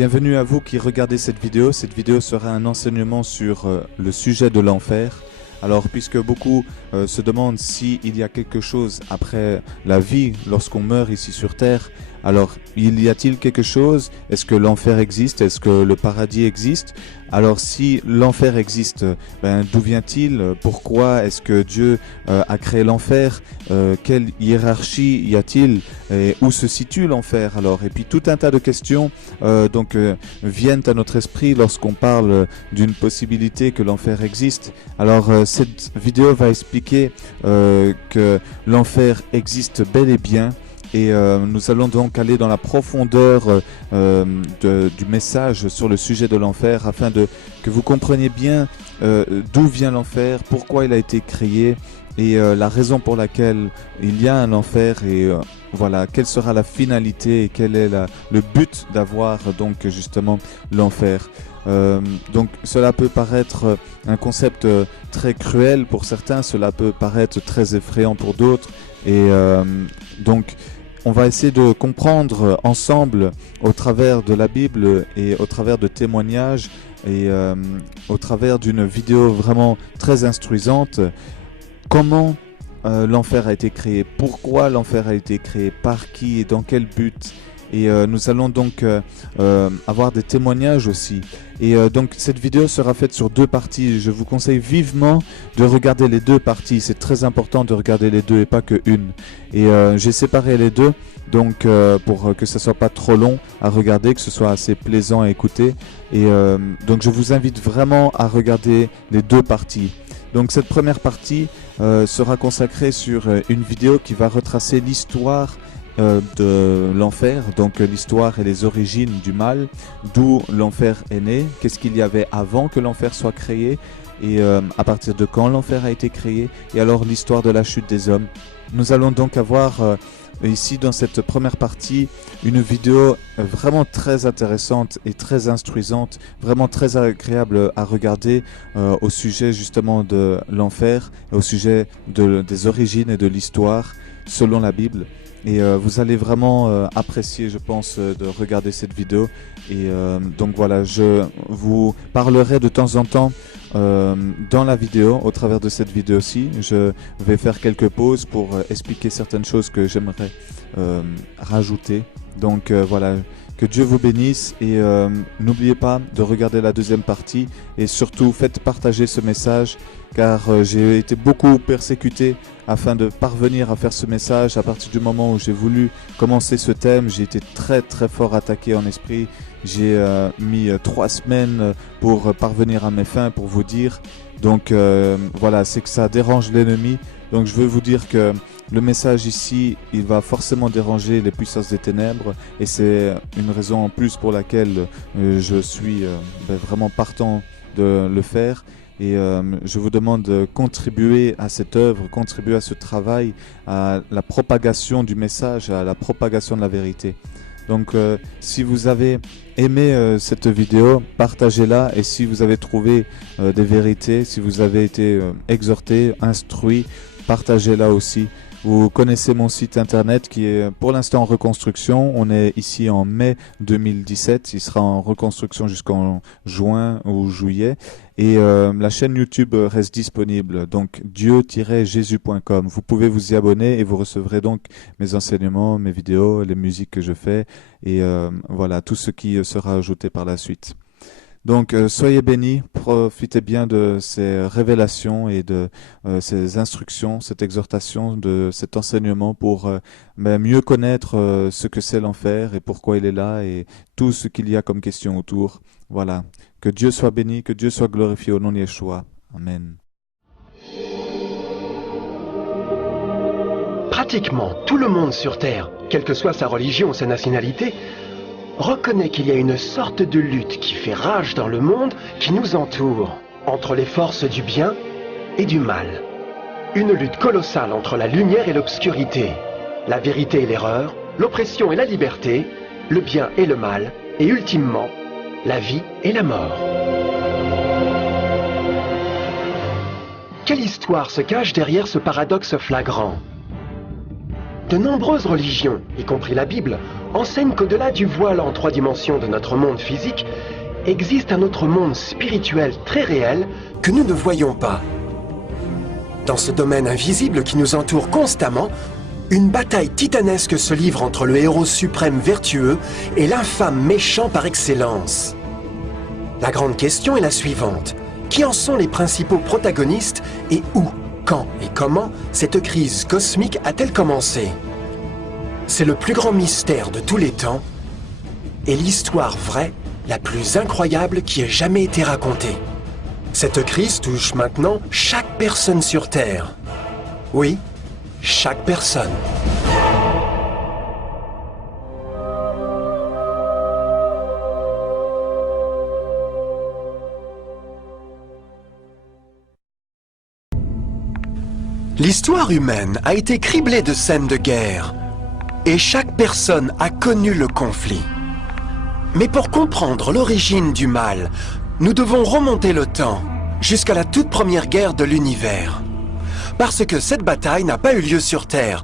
Bienvenue à vous qui regardez cette vidéo. Cette vidéo sera un enseignement sur le sujet de l'enfer. Alors, puisque beaucoup se demandent s'il y a quelque chose après la vie lorsqu'on meurt ici sur Terre, alors y a-t-il quelque chose? Est-ce que l'enfer existe? Est-ce que le paradis existe? Alors si l'enfer existe, d'où vient-il? Pourquoi est-ce que Dieu a créé l'enfer? Quelle hiérarchie y a-t-il? Et où se situe l'enfer alors? Et puis tout un tas de questions viennent à notre esprit lorsqu'on parle d'une possibilité que l'enfer existe. Alors cette vidéo va expliquer que l'enfer existe bel et bien. Et nous allons donc aller dans la profondeur du message sur le sujet de l'enfer afin que vous compreniez bien d'où vient l'enfer, pourquoi il a été créé et la raison pour laquelle il y a un enfer et voilà, quelle sera la finalité et quel est le but d'avoir donc justement l'enfer. Donc cela peut paraître un concept très cruel pour certains, cela peut paraître très effrayant pour d'autres et donc on va essayer de comprendre ensemble au travers de la Bible et au travers de témoignages et au travers d'une vidéo vraiment très instruisante comment l'enfer a été créé, pourquoi l'enfer a été créé, par qui et dans quel but. Et nous allons donc avoir des témoignages aussi. Et donc cette vidéo sera faite sur deux parties. Je vous conseille vivement de regarder les deux parties. C'est très important de regarder les deux et pas que une. Et j'ai séparé les deux donc pour que ça soit pas trop long à regarder, que ce soit assez plaisant à écouter. Et donc je vous invite vraiment à regarder les deux parties. Donc cette première partie sera consacrée sur une vidéo qui va retracer l'histoire de l'enfer, donc l'histoire et les origines du mal, d'où l'enfer est né, qu'est-ce qu'il y avait avant que l'enfer soit créé et à partir de quand l'enfer a été créé et alors l'histoire de la chute des hommes. Nous allons donc avoir ici dans cette première partie une vidéo vraiment très intéressante et très instruisante, vraiment très agréable à regarder au sujet justement de l'enfer, au sujet des origines et de l'histoire selon la Bible. Et vous allez vraiment apprécier, je pense, de regarder cette vidéo. Et donc voilà, je vous parlerai de temps en temps dans la vidéo, au travers de cette vidéo-ci. Je vais faire quelques pauses pour expliquer certaines choses que j'aimerais rajouter. Donc voilà, que Dieu vous bénisse et n'oubliez pas de regarder la deuxième partie et surtout faites partager ce message car j'ai été beaucoup persécuté afin de parvenir à faire ce message. À partir du moment où j'ai voulu commencer ce thème, j'ai été très très fort attaqué en esprit. J'ai mis 3 semaines pour parvenir à mes fins, pour vous dire. Donc voilà, c'est que ça dérange l'ennemi. Donc je veux vous dire que le message ici, il va forcément déranger les puissances des ténèbres et c'est une raison en plus pour laquelle je suis vraiment partant de le faire. Et je vous demande de contribuer à cette œuvre, contribuer à ce travail, à la propagation du message, à la propagation de la vérité. Donc si vous avez aimé cette vidéo, partagez-la et si vous avez trouvé des vérités, si vous avez été exhorté, instruit, partagez-la aussi. Vous connaissez mon site internet qui est pour l'instant en reconstruction. On est ici en mai 2017. Il sera en reconstruction jusqu'en juin ou juillet. Et la chaîne YouTube reste disponible. Donc dieu-jésus.com. Vous pouvez vous y abonner et vous recevrez donc mes enseignements, mes vidéos, les musiques que je fais. Et voilà, tout ce qui sera ajouté par la suite. Donc soyez bénis, profitez bien de ces révélations et de ces instructions, cette exhortation, de cet enseignement pour mieux connaître ce que c'est l'enfer et pourquoi il est là et tout ce qu'il y a comme question autour. Voilà, que Dieu soit béni, que Dieu soit glorifié au nom de Yeshua. Amen. Pratiquement tout le monde sur Terre, quelle que soit sa religion ou sa nationalité, reconnaît qu'il y a une sorte de lutte qui fait rage dans le monde qui nous entoure, entre les forces du bien et du mal. Une lutte colossale entre la lumière et l'obscurité, la vérité et l'erreur, l'oppression et la liberté, le bien et le mal, et ultimement, la vie et la mort. Quelle histoire se cache derrière ce paradoxe flagrant? De nombreuses religions, y compris la Bible, enseignent qu'au-delà du voile en 3 dimensions de notre monde physique, existe un autre monde spirituel très réel que nous ne voyons pas. Dans ce domaine invisible qui nous entoure constamment, une bataille titanesque se livre entre le héros suprême vertueux et l'infâme méchant par excellence. La grande question est la suivante. Qui en sont les principaux protagonistes et où, quand et comment cette crise cosmique a-t-elle commencé? C'est le plus grand mystère de tous les temps et l'histoire vraie la plus incroyable qui ait jamais été racontée. Cette crise touche maintenant chaque personne sur Terre. Oui, chaque personne. L'histoire humaine a été criblée de scènes de guerre, et chaque personne a connu le conflit. Mais pour comprendre l'origine du mal, nous devons remonter le temps, jusqu'à la toute première guerre de l'univers. Parce que cette bataille n'a pas eu lieu sur Terre.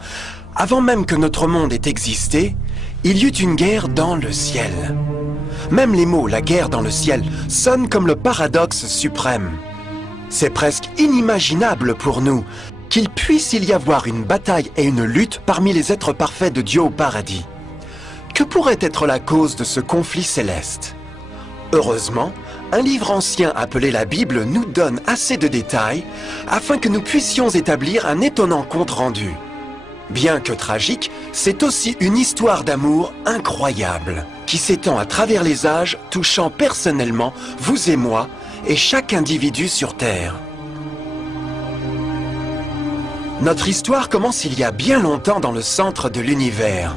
Avant même que notre monde ait existé, il y eut une guerre dans le ciel. Même les mots « la guerre dans le ciel » sonnent comme le paradoxe suprême. C'est presque inimaginable pour nous qu'il puisse y avoir une bataille et une lutte parmi les êtres parfaits de Dieu au paradis. Que pourrait être la cause de ce conflit céleste? Heureusement, un livre ancien appelé la Bible nous donne assez de détails afin que nous puissions établir un étonnant compte-rendu. Bien que tragique, c'est aussi une histoire d'amour incroyable qui s'étend à travers les âges, touchant personnellement vous et moi et chaque individu sur Terre. Notre histoire commence il y a bien longtemps dans le centre de l'univers,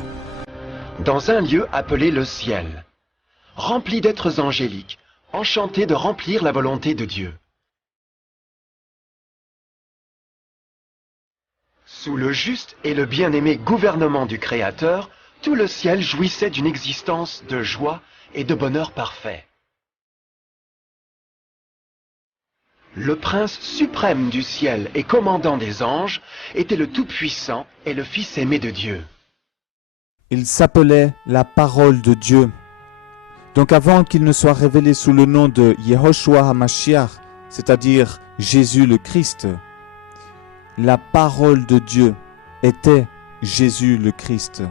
dans un lieu appelé le ciel, rempli d'êtres angéliques, enchantés de remplir la volonté de Dieu. Sous le juste et le bien-aimé gouvernement du Créateur, tout le ciel jouissait d'une existence de joie et de bonheur parfait. Le prince suprême du ciel et commandant des anges était le Tout-Puissant et le Fils aimé de Dieu. Il s'appelait la parole de Dieu. Donc avant qu'il ne soit révélé sous le nom de Yehoshua HaMashiach, c'est-à-dire Jésus le Christ, la parole de Dieu était Jésus le Christ,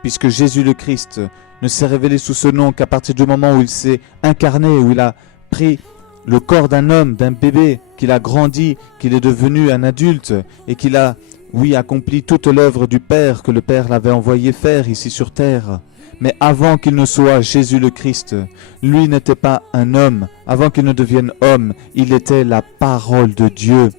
puisque Jésus le Christ ne s'est révélé sous ce nom qu'à partir du moment où il s'est incarné, où il a pris le corps d'un homme, d'un bébé, qu'il a grandi, qu'il est devenu un adulte et qu'il a, accompli toute l'œuvre du Père que le Père l'avait envoyé faire ici sur terre. Mais avant qu'il ne soit Jésus le Christ, lui n'était pas un homme. Avant qu'il ne devienne homme, il était la parole de Dieu.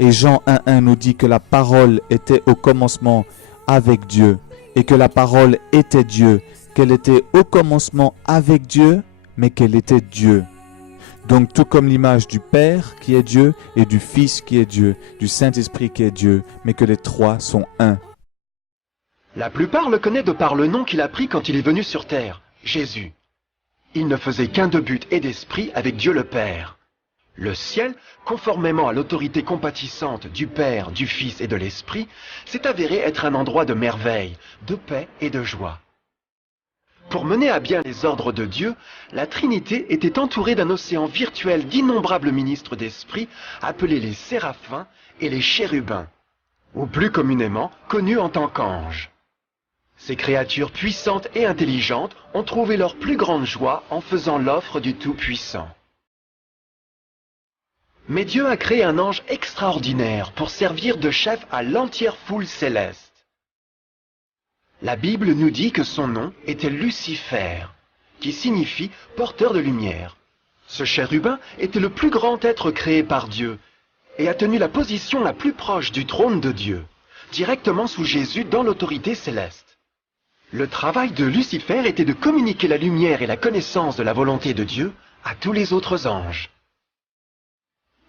Et Jean 1,1 nous dit que la parole était au commencement avec Dieu et que la parole était Dieu, qu'elle était au commencement avec Dieu, mais qu'elle était Dieu. Donc tout comme l'image du Père qui est Dieu et du Fils qui est Dieu, du Saint-Esprit qui est Dieu, mais que les trois sont un. La plupart le connaissent de par le nom qu'il a pris quand il est venu sur terre, Jésus. Il ne faisait qu'un de but et d'esprit avec Dieu le Père. Le ciel, conformément à l'autorité compatissante du Père, du Fils et de l'Esprit, s'est avéré être un endroit de merveille, de paix et de joie. Pour mener à bien les ordres de Dieu, la Trinité était entourée d'un océan virtuel d'innombrables ministres d'esprit appelés les séraphins et les chérubins, ou plus communément connus en tant qu'anges. Ces créatures puissantes et intelligentes ont trouvé leur plus grande joie en faisant l'offre du Tout-Puissant. Mais Dieu a créé un ange extraordinaire pour servir de chef à l'entière foule céleste. La Bible nous dit que son nom était Lucifer, qui signifie porteur de lumière. Ce chérubin était le plus grand être créé par Dieu et a tenu la position la plus proche du trône de Dieu, directement sous Jésus dans l'autorité céleste. Le travail de Lucifer était de communiquer la lumière et la connaissance de la volonté de Dieu à tous les autres anges.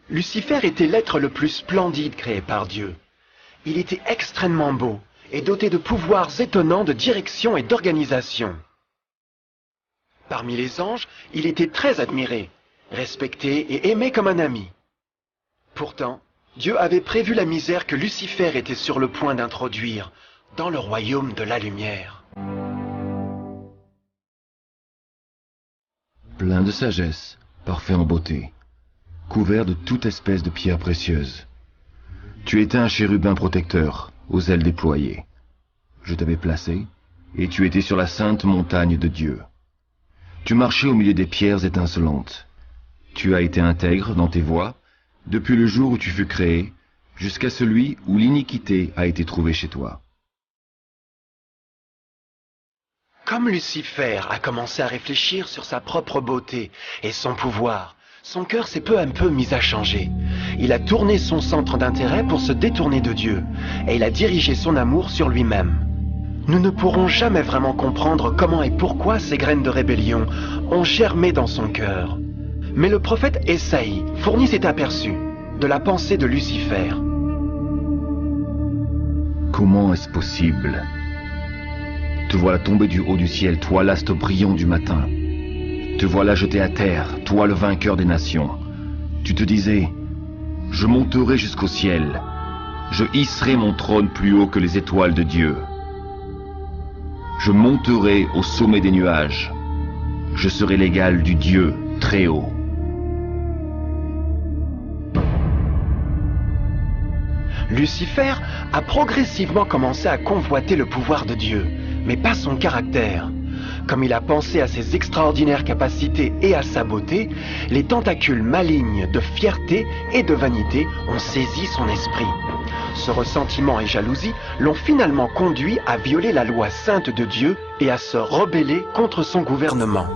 Lucifer était l'être le plus splendide créé par Dieu. Il était extrêmement beau et doté de pouvoirs étonnants de direction et d'organisation. Parmi les anges, il était très admiré, respecté et aimé comme un ami. Pourtant, Dieu avait prévu la misère que Lucifer était sur le point d'introduire, dans le royaume de la lumière. Plein de sagesse, parfait en beauté, couvert de toute espèce de pierres précieuses. Tu étais un chérubin protecteur, aux ailes déployées. Je t'avais placé, et tu étais sur la sainte montagne de Dieu. Tu marchais au milieu des pierres étincelantes. Tu as été intègre dans tes voies, depuis le jour où tu fus créé, jusqu'à celui où l'iniquité a été trouvée chez toi. Comme Lucifer a commencé à réfléchir sur sa propre beauté et son pouvoir, son cœur s'est peu à peu mis à changer. Il a tourné son centre d'intérêt pour se détourner de Dieu, et il a dirigé son amour sur lui-même. Nous ne pourrons jamais vraiment comprendre comment et pourquoi ces graines de rébellion ont germé dans son cœur. Mais le prophète Ésaïe fournit cet aperçu de la pensée de Lucifer. Comment est-ce possible? Te voilà tombé du haut du ciel, toi l'astre brillant du matin. Te voilà jeté à terre, toi le vainqueur des nations. Tu te disais, je monterai jusqu'au ciel, je hisserai mon trône plus haut que les étoiles de Dieu. Je monterai au sommet des nuages, je serai l'égal du Dieu très haut. Lucifer a progressivement commencé à convoiter le pouvoir de Dieu, mais pas son caractère. Comme il a pensé à ses extraordinaires capacités et à sa beauté, les tentacules malignes de fierté et de vanité ont saisi son esprit. Ce ressentiment et jalousie l'ont finalement conduit à violer la loi sainte de Dieu et à se rebeller contre son gouvernement.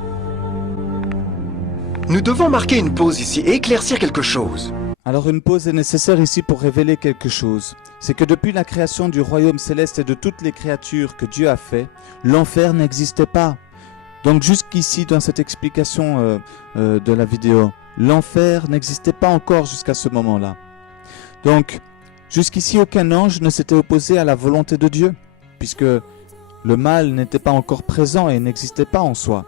Nous devons marquer une pause ici et éclaircir quelque chose. Alors une pause est nécessaire ici pour révéler quelque chose. C'est que depuis la création du royaume céleste et de toutes les créatures que Dieu a fait, l'enfer n'existait pas. Donc jusqu'ici dans cette explication de la vidéo, l'enfer n'existait pas encore jusqu'à ce moment-là. Donc jusqu'ici aucun ange ne s'était opposé à la volonté de Dieu, puisque le mal n'était pas encore présent et n'existait pas en soi.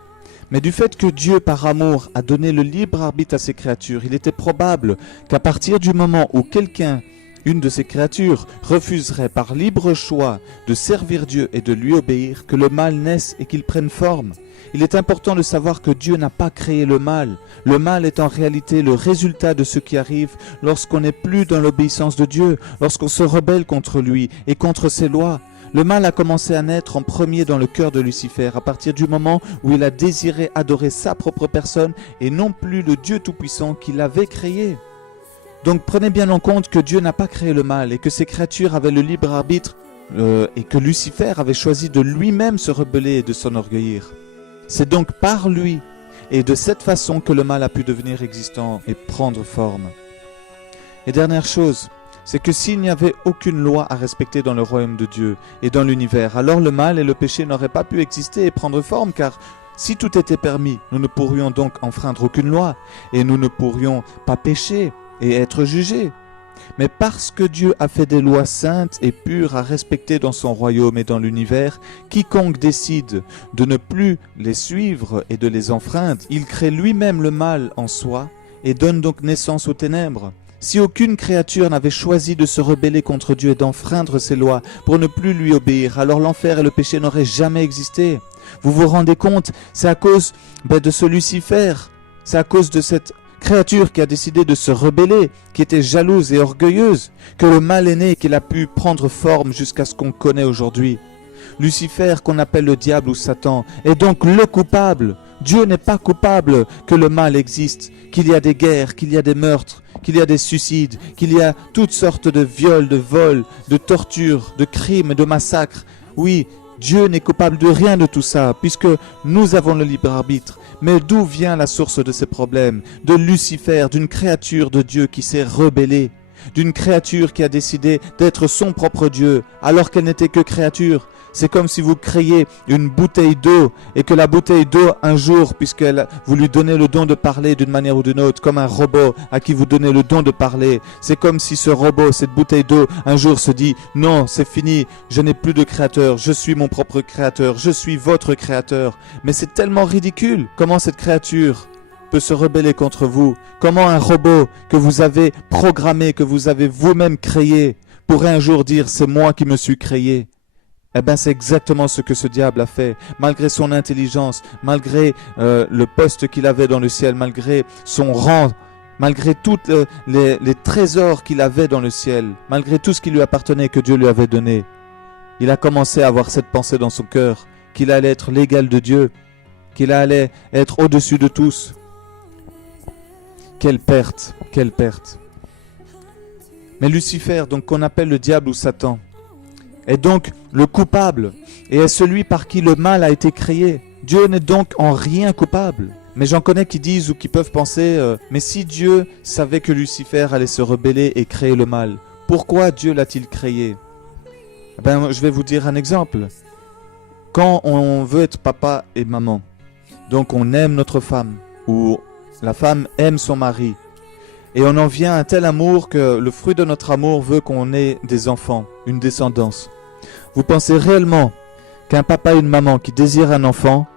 Mais du fait que Dieu, par amour, a donné le libre arbitre à ses créatures, il était probable qu'à partir du moment où quelqu'un, une de ces créatures, refuserait par libre choix de servir Dieu et de lui obéir, que le mal naisse et qu'il prenne forme. Il est important de savoir que Dieu n'a pas créé le mal. Le mal est en réalité le résultat de ce qui arrive lorsqu'on n'est plus dans l'obéissance de Dieu, lorsqu'on se rebelle contre lui et contre ses lois. Le mal a commencé à naître en premier dans le cœur de Lucifer, à partir du moment où il a désiré adorer sa propre personne et non plus le Dieu Tout-Puissant qui l'avait créé. Donc prenez bien en compte que Dieu n'a pas créé le mal et que ses créatures avaient le libre arbitre et que Lucifer avait choisi de lui-même se rebeller et de s'enorgueillir. C'est donc par lui et de cette façon que le mal a pu devenir existant et prendre forme. Et dernière chose, c'est que s'il n'y avait aucune loi à respecter dans le royaume de Dieu et dans l'univers, alors le mal et le péché n'auraient pas pu exister et prendre forme, car si tout était permis, nous ne pourrions donc enfreindre aucune loi, et nous ne pourrions pas pécher et être jugés. Mais parce que Dieu a fait des lois saintes et pures à respecter dans son royaume et dans l'univers, quiconque décide de ne plus les suivre et de les enfreindre, il crée lui-même le mal en soi et donne donc naissance aux ténèbres. Si aucune créature n'avait choisi de se rebeller contre Dieu et d'enfreindre ses lois pour ne plus lui obéir, alors l'enfer et le péché n'auraient jamais existé. Vous vous rendez compte? C'est à cause de ce Lucifer, c'est à cause de cette créature qui a décidé de se rebeller, qui était jalouse et orgueilleuse, que le mal est né et qu'il a pu prendre forme jusqu'à ce qu'on connaît aujourd'hui. Lucifer, qu'on appelle le diable ou Satan, est donc le coupable. Dieu n'est pas coupable que le mal existe, qu'il y a des guerres, qu'il y a des meurtres, qu'il y a des suicides, qu'il y a toutes sortes de viols, de vols, de tortures, de crimes et de massacres. Oui, Dieu n'est coupable de rien de tout ça, puisque nous avons le libre arbitre. Mais d'où vient la source de ces problèmes? De Lucifer, d'une créature de Dieu qui s'est rebellée, d'une créature qui a décidé d'être son propre Dieu, alors qu'elle n'était que créature. C'est comme si vous créiez une bouteille d'eau et que la bouteille d'eau, un jour, vous lui donnez le don de parler d'une manière ou d'une autre, comme un robot à qui vous donnez le don de parler. C'est comme si ce robot, cette bouteille d'eau, un jour se dit « Non, c'est fini, je n'ai plus de créateur, je suis mon propre créateur, je suis votre créateur. » Mais c'est tellement ridicule. Comment cette créature peut se rebeller contre vous? Comment un robot que vous avez programmé, que vous avez vous-même créé, pourrait un jour dire « C'est moi qui me suis créé » ? Eh bien, c'est exactement ce que ce diable a fait. Malgré son intelligence, malgré le poste qu'il avait dans le ciel, malgré son rang, malgré tous les trésors qu'il avait dans le ciel, malgré tout ce qui lui appartenait que Dieu lui avait donné, il a commencé à avoir cette pensée dans son cœur, qu'il allait être l'égal de Dieu, qu'il allait être au-dessus de tous. Quelle perte, quelle perte. Mais Lucifer, donc qu'on appelle le diable ou Satan, est donc le coupable et est celui par qui le mal a été créé. Dieu n'est donc en rien coupable. Mais j'en connais qui disent ou qui peuvent penser mais si Dieu savait que Lucifer allait se rebeller et créer le mal, pourquoi Dieu l'a-t-il créé? Je vais vous dire un exemple. Quand on veut être papa et maman, donc on aime notre femme, ou la femme aime son mari, et on en vient à un tel amour que le fruit de notre amour veut qu'on ait des enfants, une descendance. Vous pensez réellement qu'un papa et une maman qui désirent un enfant,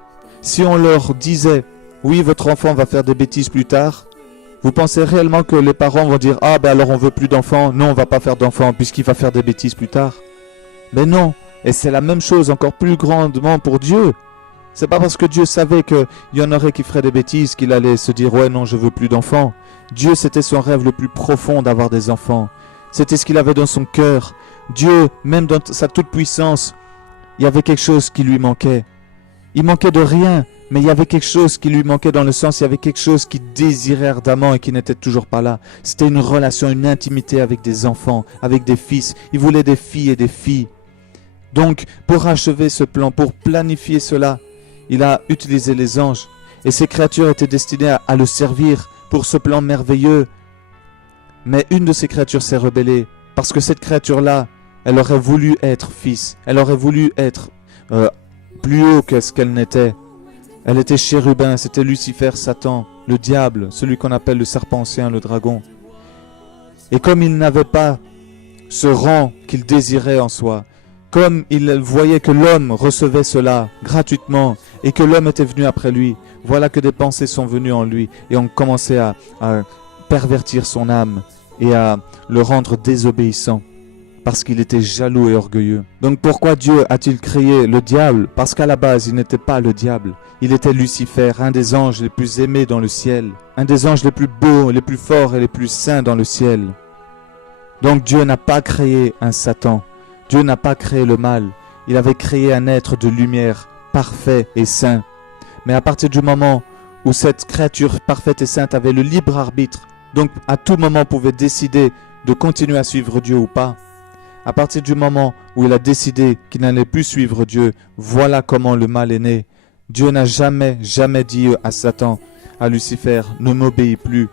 si on leur disait « oui, votre enfant va faire des bêtises plus tard », vous pensez réellement que les parents vont dire « ah alors on veut plus d'enfants, non on va pas faire d'enfants puisqu'il va faire des bêtises plus tard ». Mais non, et c'est la même chose encore plus grandement pour Dieu. C'est pas parce que Dieu savait qu'il y en aurait qui feraient des bêtises qu'il allait se dire « ouais non je veux plus d'enfants ». Dieu, c'était son rêve le plus profond d'avoir des enfants. C'était ce qu'il avait dans son cœur. Dieu, même dans sa toute-puissance, il y avait quelque chose qui lui manquait. Il manquait de rien, mais il y avait quelque chose qui lui manquait dans le sens, il y avait quelque chose qu'il désirait ardemment et qui n'était toujours pas là. C'était une relation, une intimité avec des enfants, avec des fils. Il voulait des filles et des filles. Donc, pour achever ce plan, pour planifier cela, il a utilisé les anges. Et ces créatures étaient destinées à le servir pour ce plan merveilleux. Mais une de ces créatures s'est rebellée, parce que cette créature-là, elle aurait voulu être fils, elle aurait voulu être plus haut que ce qu'elle n'était. Elle était chérubin, c'était Lucifer, Satan, le diable, celui qu'on appelle le serpent ancien, le dragon. Et comme il n'avait pas ce rang qu'il désirait en soi, comme il voyait que l'homme recevait cela gratuitement et que l'homme était venu après lui, voilà que des pensées sont venues en lui et ont commencé à pervertir son âme et à le rendre désobéissant parce qu'il était jaloux et orgueilleux. Donc pourquoi Dieu a-t-il créé le diable? Parce qu'à la base, il n'était pas le diable. Il était Lucifer, un des anges les plus aimés dans le ciel, un des anges les plus beaux, les plus forts et les plus saints dans le ciel. Donc Dieu n'a pas créé un Satan. Dieu n'a pas créé le mal. Il avait créé un être de lumière, parfait et saint. Mais à partir du moment où cette créature parfaite et sainte avait le libre arbitre, donc à tout moment pouvait décider de continuer à suivre Dieu ou pas, à partir du moment où il a décidé qu'il n'allait plus suivre Dieu, voilà comment le mal est né. Dieu n'a jamais dit à Satan, à Lucifer, ne m'obéis plus.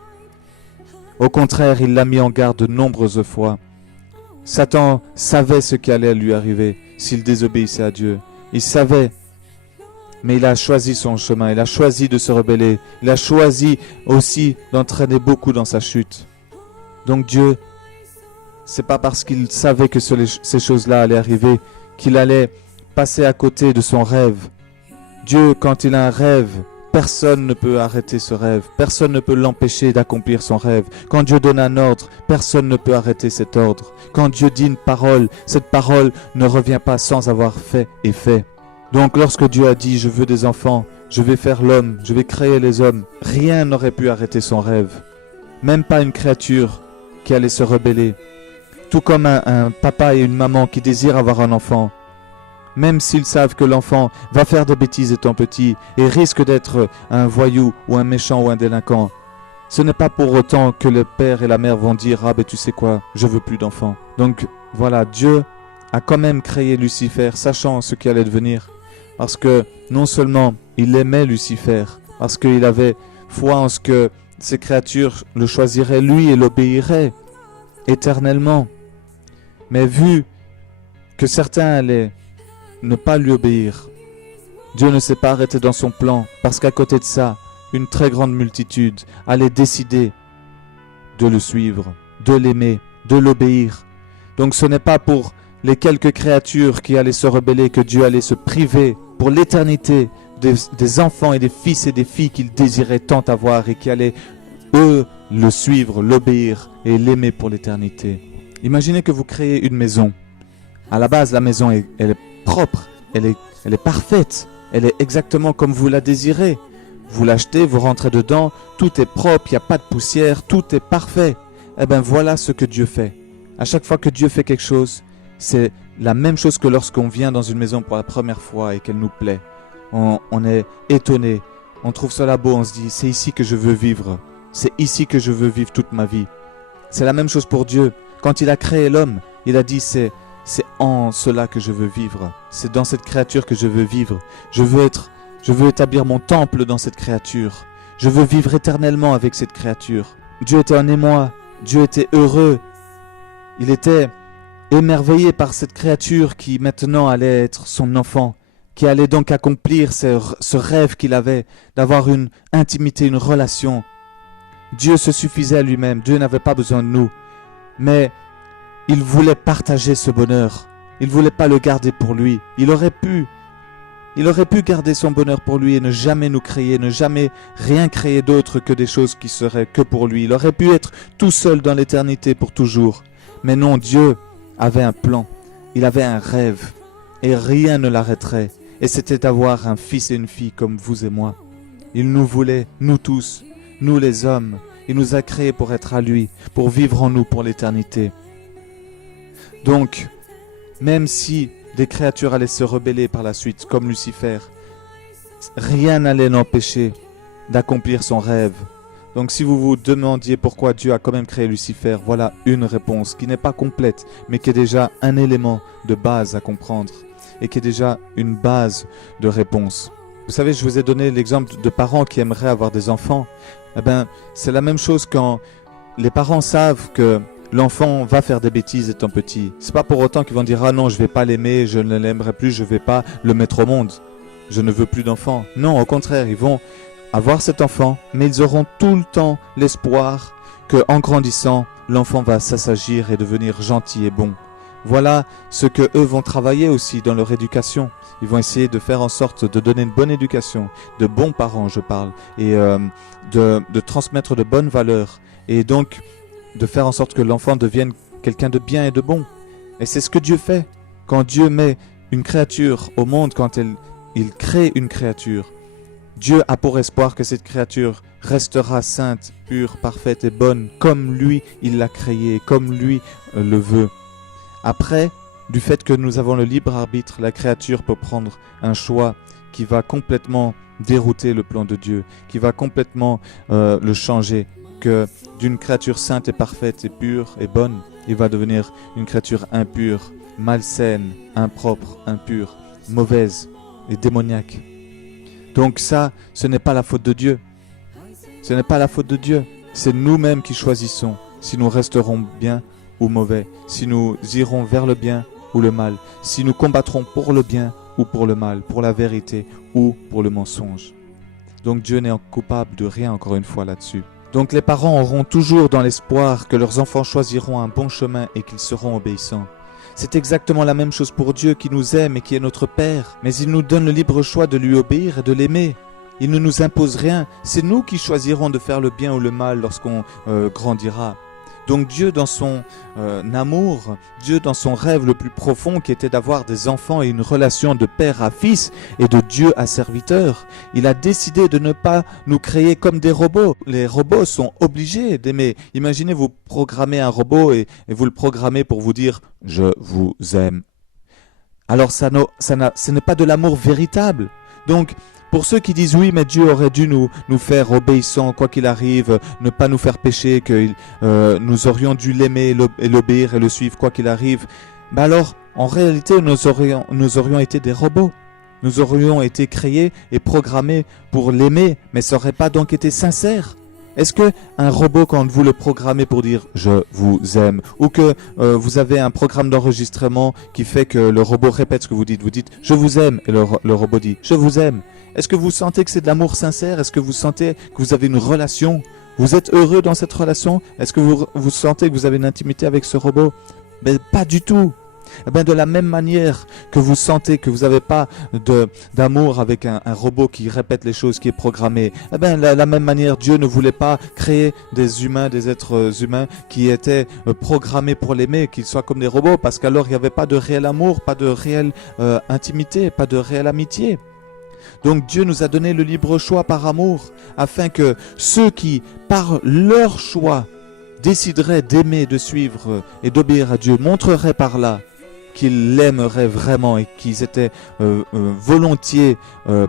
Au contraire, il l'a mis en garde de nombreuses fois. Satan savait ce qui allait lui arriver s'il désobéissait à Dieu. Il savait. Mais il a choisi son chemin, il a choisi de se rebeller, il a choisi aussi d'entraîner beaucoup dans sa chute. Donc Dieu, c'est pas parce qu'il savait que ces choses-là allaient arriver qu'il allait passer à côté de son rêve. Dieu, quand il a un rêve, personne ne peut arrêter ce rêve, personne ne peut l'empêcher d'accomplir son rêve. Quand Dieu donne un ordre, personne ne peut arrêter cet ordre. Quand Dieu dit une parole, cette parole ne revient pas sans avoir fait et fait. Donc lorsque Dieu a dit « je veux des enfants, je vais faire l'homme, je vais créer les hommes », rien n'aurait pu arrêter son rêve. Même pas une créature qui allait se rebeller. Tout comme un papa et une maman qui désirent avoir un enfant. Même s'ils savent que l'enfant va faire des bêtises étant petit et risque d'être un voyou ou un méchant ou un délinquant, ce n'est pas pour autant que le père et la mère vont dire « ah ben tu sais quoi, je veux plus d'enfants ». Donc voilà, Dieu a quand même créé Lucifer, sachant ce qui allait devenir. Parce que non seulement il aimait Lucifer, parce qu'il avait foi en ce que ces créatures le choisiraient lui et l'obéiraient éternellement. Mais vu que certains allaient ne pas lui obéir, Dieu ne s'est pas arrêté dans son plan, parce qu'à côté de ça, une très grande multitude allait décider de le suivre, de l'aimer, de l'obéir. Donc ce n'est pas pour les quelques créatures qui allaient se rebeller que Dieu allait se priver pour l'éternité des enfants et des fils et des filles qu'il désirait tant avoir et qui allaient, eux, le suivre, l'obéir et l'aimer pour l'éternité. Imaginez que vous créez une maison. À la base, la maison, elle est propre, elle est parfaite, elle est exactement comme vous la désirez. Vous l'achetez, vous rentrez dedans, tout est propre, il n'y a pas de poussière, tout est parfait. Eh bien voilà ce que Dieu fait. À chaque fois que Dieu fait quelque chose, c'est la même chose que lorsqu'on vient dans une maison pour la première fois et qu'elle nous plaît. On est étonné, on trouve cela beau, on se dit c'est ici que je veux vivre, c'est ici que je veux vivre toute ma vie. C'est la même chose pour Dieu. Quand il a créé l'homme, il a dit c'est en cela que je veux vivre, c'est dans cette créature que je veux vivre. Je veux établir mon temple dans cette créature. Je veux vivre éternellement avec cette créature. Dieu était en émoi, Dieu était heureux. Il était émerveillé par cette créature qui maintenant allait être son enfant, qui allait donc accomplir ce rêve qu'il avait d'avoir une intimité, une relation. Dieu se suffisait à lui-même, Dieu n'avait pas besoin de nous. Mais il voulait partager ce bonheur. Il ne voulait pas le garder pour lui. Il aurait pu garder son bonheur pour lui et ne jamais nous créer, ne jamais rien créer d'autre que des choses qui seraient que pour lui. Il aurait pu être tout seul dans l'éternité pour toujours. Mais non, Dieu avait un plan, il avait un rêve et rien ne l'arrêterait. Et c'était d'avoir un fils et une fille comme vous et moi. Il nous voulait, nous tous, nous les hommes. Il nous a créés pour être à lui, pour vivre en nous pour l'éternité. Donc, même si des créatures allaient se rebeller par la suite, comme Lucifer, rien n'allait l'empêcher d'accomplir son rêve. Donc si vous vous demandiez pourquoi Dieu a quand même créé Lucifer, voilà une réponse qui n'est pas complète, mais qui est déjà un élément de base à comprendre, et qui est déjà une base de réponse. Vous savez, je vous ai donné l'exemple de parents qui aimeraient avoir des enfants. Eh bien, c'est la même chose quand les parents savent que l'enfant va faire des bêtises étant petit. C'est pas pour autant qu'ils vont dire « Ah non, je vais pas l'aimer, je ne l'aimerai plus, je vais pas le mettre au monde. Je ne veux plus d'enfant. » Non, au contraire, ils vont avoir cet enfant, mais ils auront tout le temps l'espoir qu'en grandissant, l'enfant va s'assagir et devenir gentil et bon. Voilà ce que eux vont travailler aussi dans leur éducation. Ils vont essayer de faire en sorte de donner une bonne éducation, de bons parents je parle, et de transmettre de bonnes valeurs, et donc de faire en sorte que l'enfant devienne quelqu'un de bien et de bon. Et c'est ce que Dieu fait. Quand Dieu met une créature au monde, quand il crée une créature, Dieu a pour espoir que cette créature restera sainte, pure, parfaite et bonne, comme lui il l'a créée, comme lui le veut. Après, du fait que nous avons le libre arbitre, la créature peut prendre un choix qui va complètement dérouter le plan de Dieu, qui va complètement le changer, que d'une créature sainte et parfaite et pure et bonne, il va devenir une créature impure, malsaine, impropre, impure, mauvaise et démoniaque. Donc ça, ce n'est pas la faute de Dieu. Ce n'est pas la faute de Dieu. C'est nous-mêmes qui choisissons si nous resterons bien ou mauvais, si nous irons vers le bien ou le mal, si nous combattrons pour le bien ou pour le mal, pour la vérité ou pour le mensonge. Donc Dieu n'est coupable de rien encore une fois là-dessus. Donc les parents auront toujours dans l'espoir que leurs enfants choisiront un bon chemin et qu'ils seront obéissants. C'est exactement la même chose pour Dieu qui nous aime et qui est notre Père. Mais il nous donne le libre choix de lui obéir et de l'aimer. Il ne nous impose rien. C'est nous qui choisirons de faire le bien ou le mal lorsqu'on grandira. Donc Dieu dans son amour, Dieu dans son rêve le plus profond qui était d'avoir des enfants et une relation de père à fils et de Dieu à serviteur, il a décidé de ne pas nous créer comme des robots. Les robots sont obligés d'aimer. Imaginez vous programmez un robot et vous le programmez pour vous dire « je vous aime ». Alors ce n'est pas de l'amour véritable. Donc pour ceux qui disent oui, mais Dieu aurait dû nous faire obéissants quoi qu'il arrive, ne pas nous faire pécher, que nous aurions dû l'aimer et l'obéir et le suivre quoi qu'il arrive, ben alors en réalité nous aurions été des robots. Nous aurions été créés et programmés pour l'aimer, mais ça n'aurait pas donc été sincère. Est-ce que un robot, quand vous le programmez pour dire « je vous aime » ou que vous avez un programme d'enregistrement qui fait que le robot répète ce que vous dites « je vous aime » et le robot dit « je vous aime ». Est-ce que vous sentez que c'est de l'amour sincère? Est-ce que vous sentez que vous avez une relation? Vous êtes heureux dans cette relation? Est-ce que vous sentez que vous avez une intimité avec ce robot? Mais pas du tout. Eh bien, de la même manière que vous sentez que vous n'avez pas d'amour avec un robot qui répète les choses, qui est programmé, eh bien, de la même manière, Dieu ne voulait pas créer des humains, des êtres humains qui étaient programmés pour l'aimer, qu'ils soient comme des robots, parce qu'alors il n'y avait pas de réel amour, pas de réelle intimité, pas de réelle amitié. Donc Dieu nous a donné le libre choix par amour, afin que ceux qui, par leur choix, décideraient d'aimer, de suivre et d'obéir à Dieu, montreraient par là qu'ils l'aimeraient vraiment et qu'ils étaient volontiers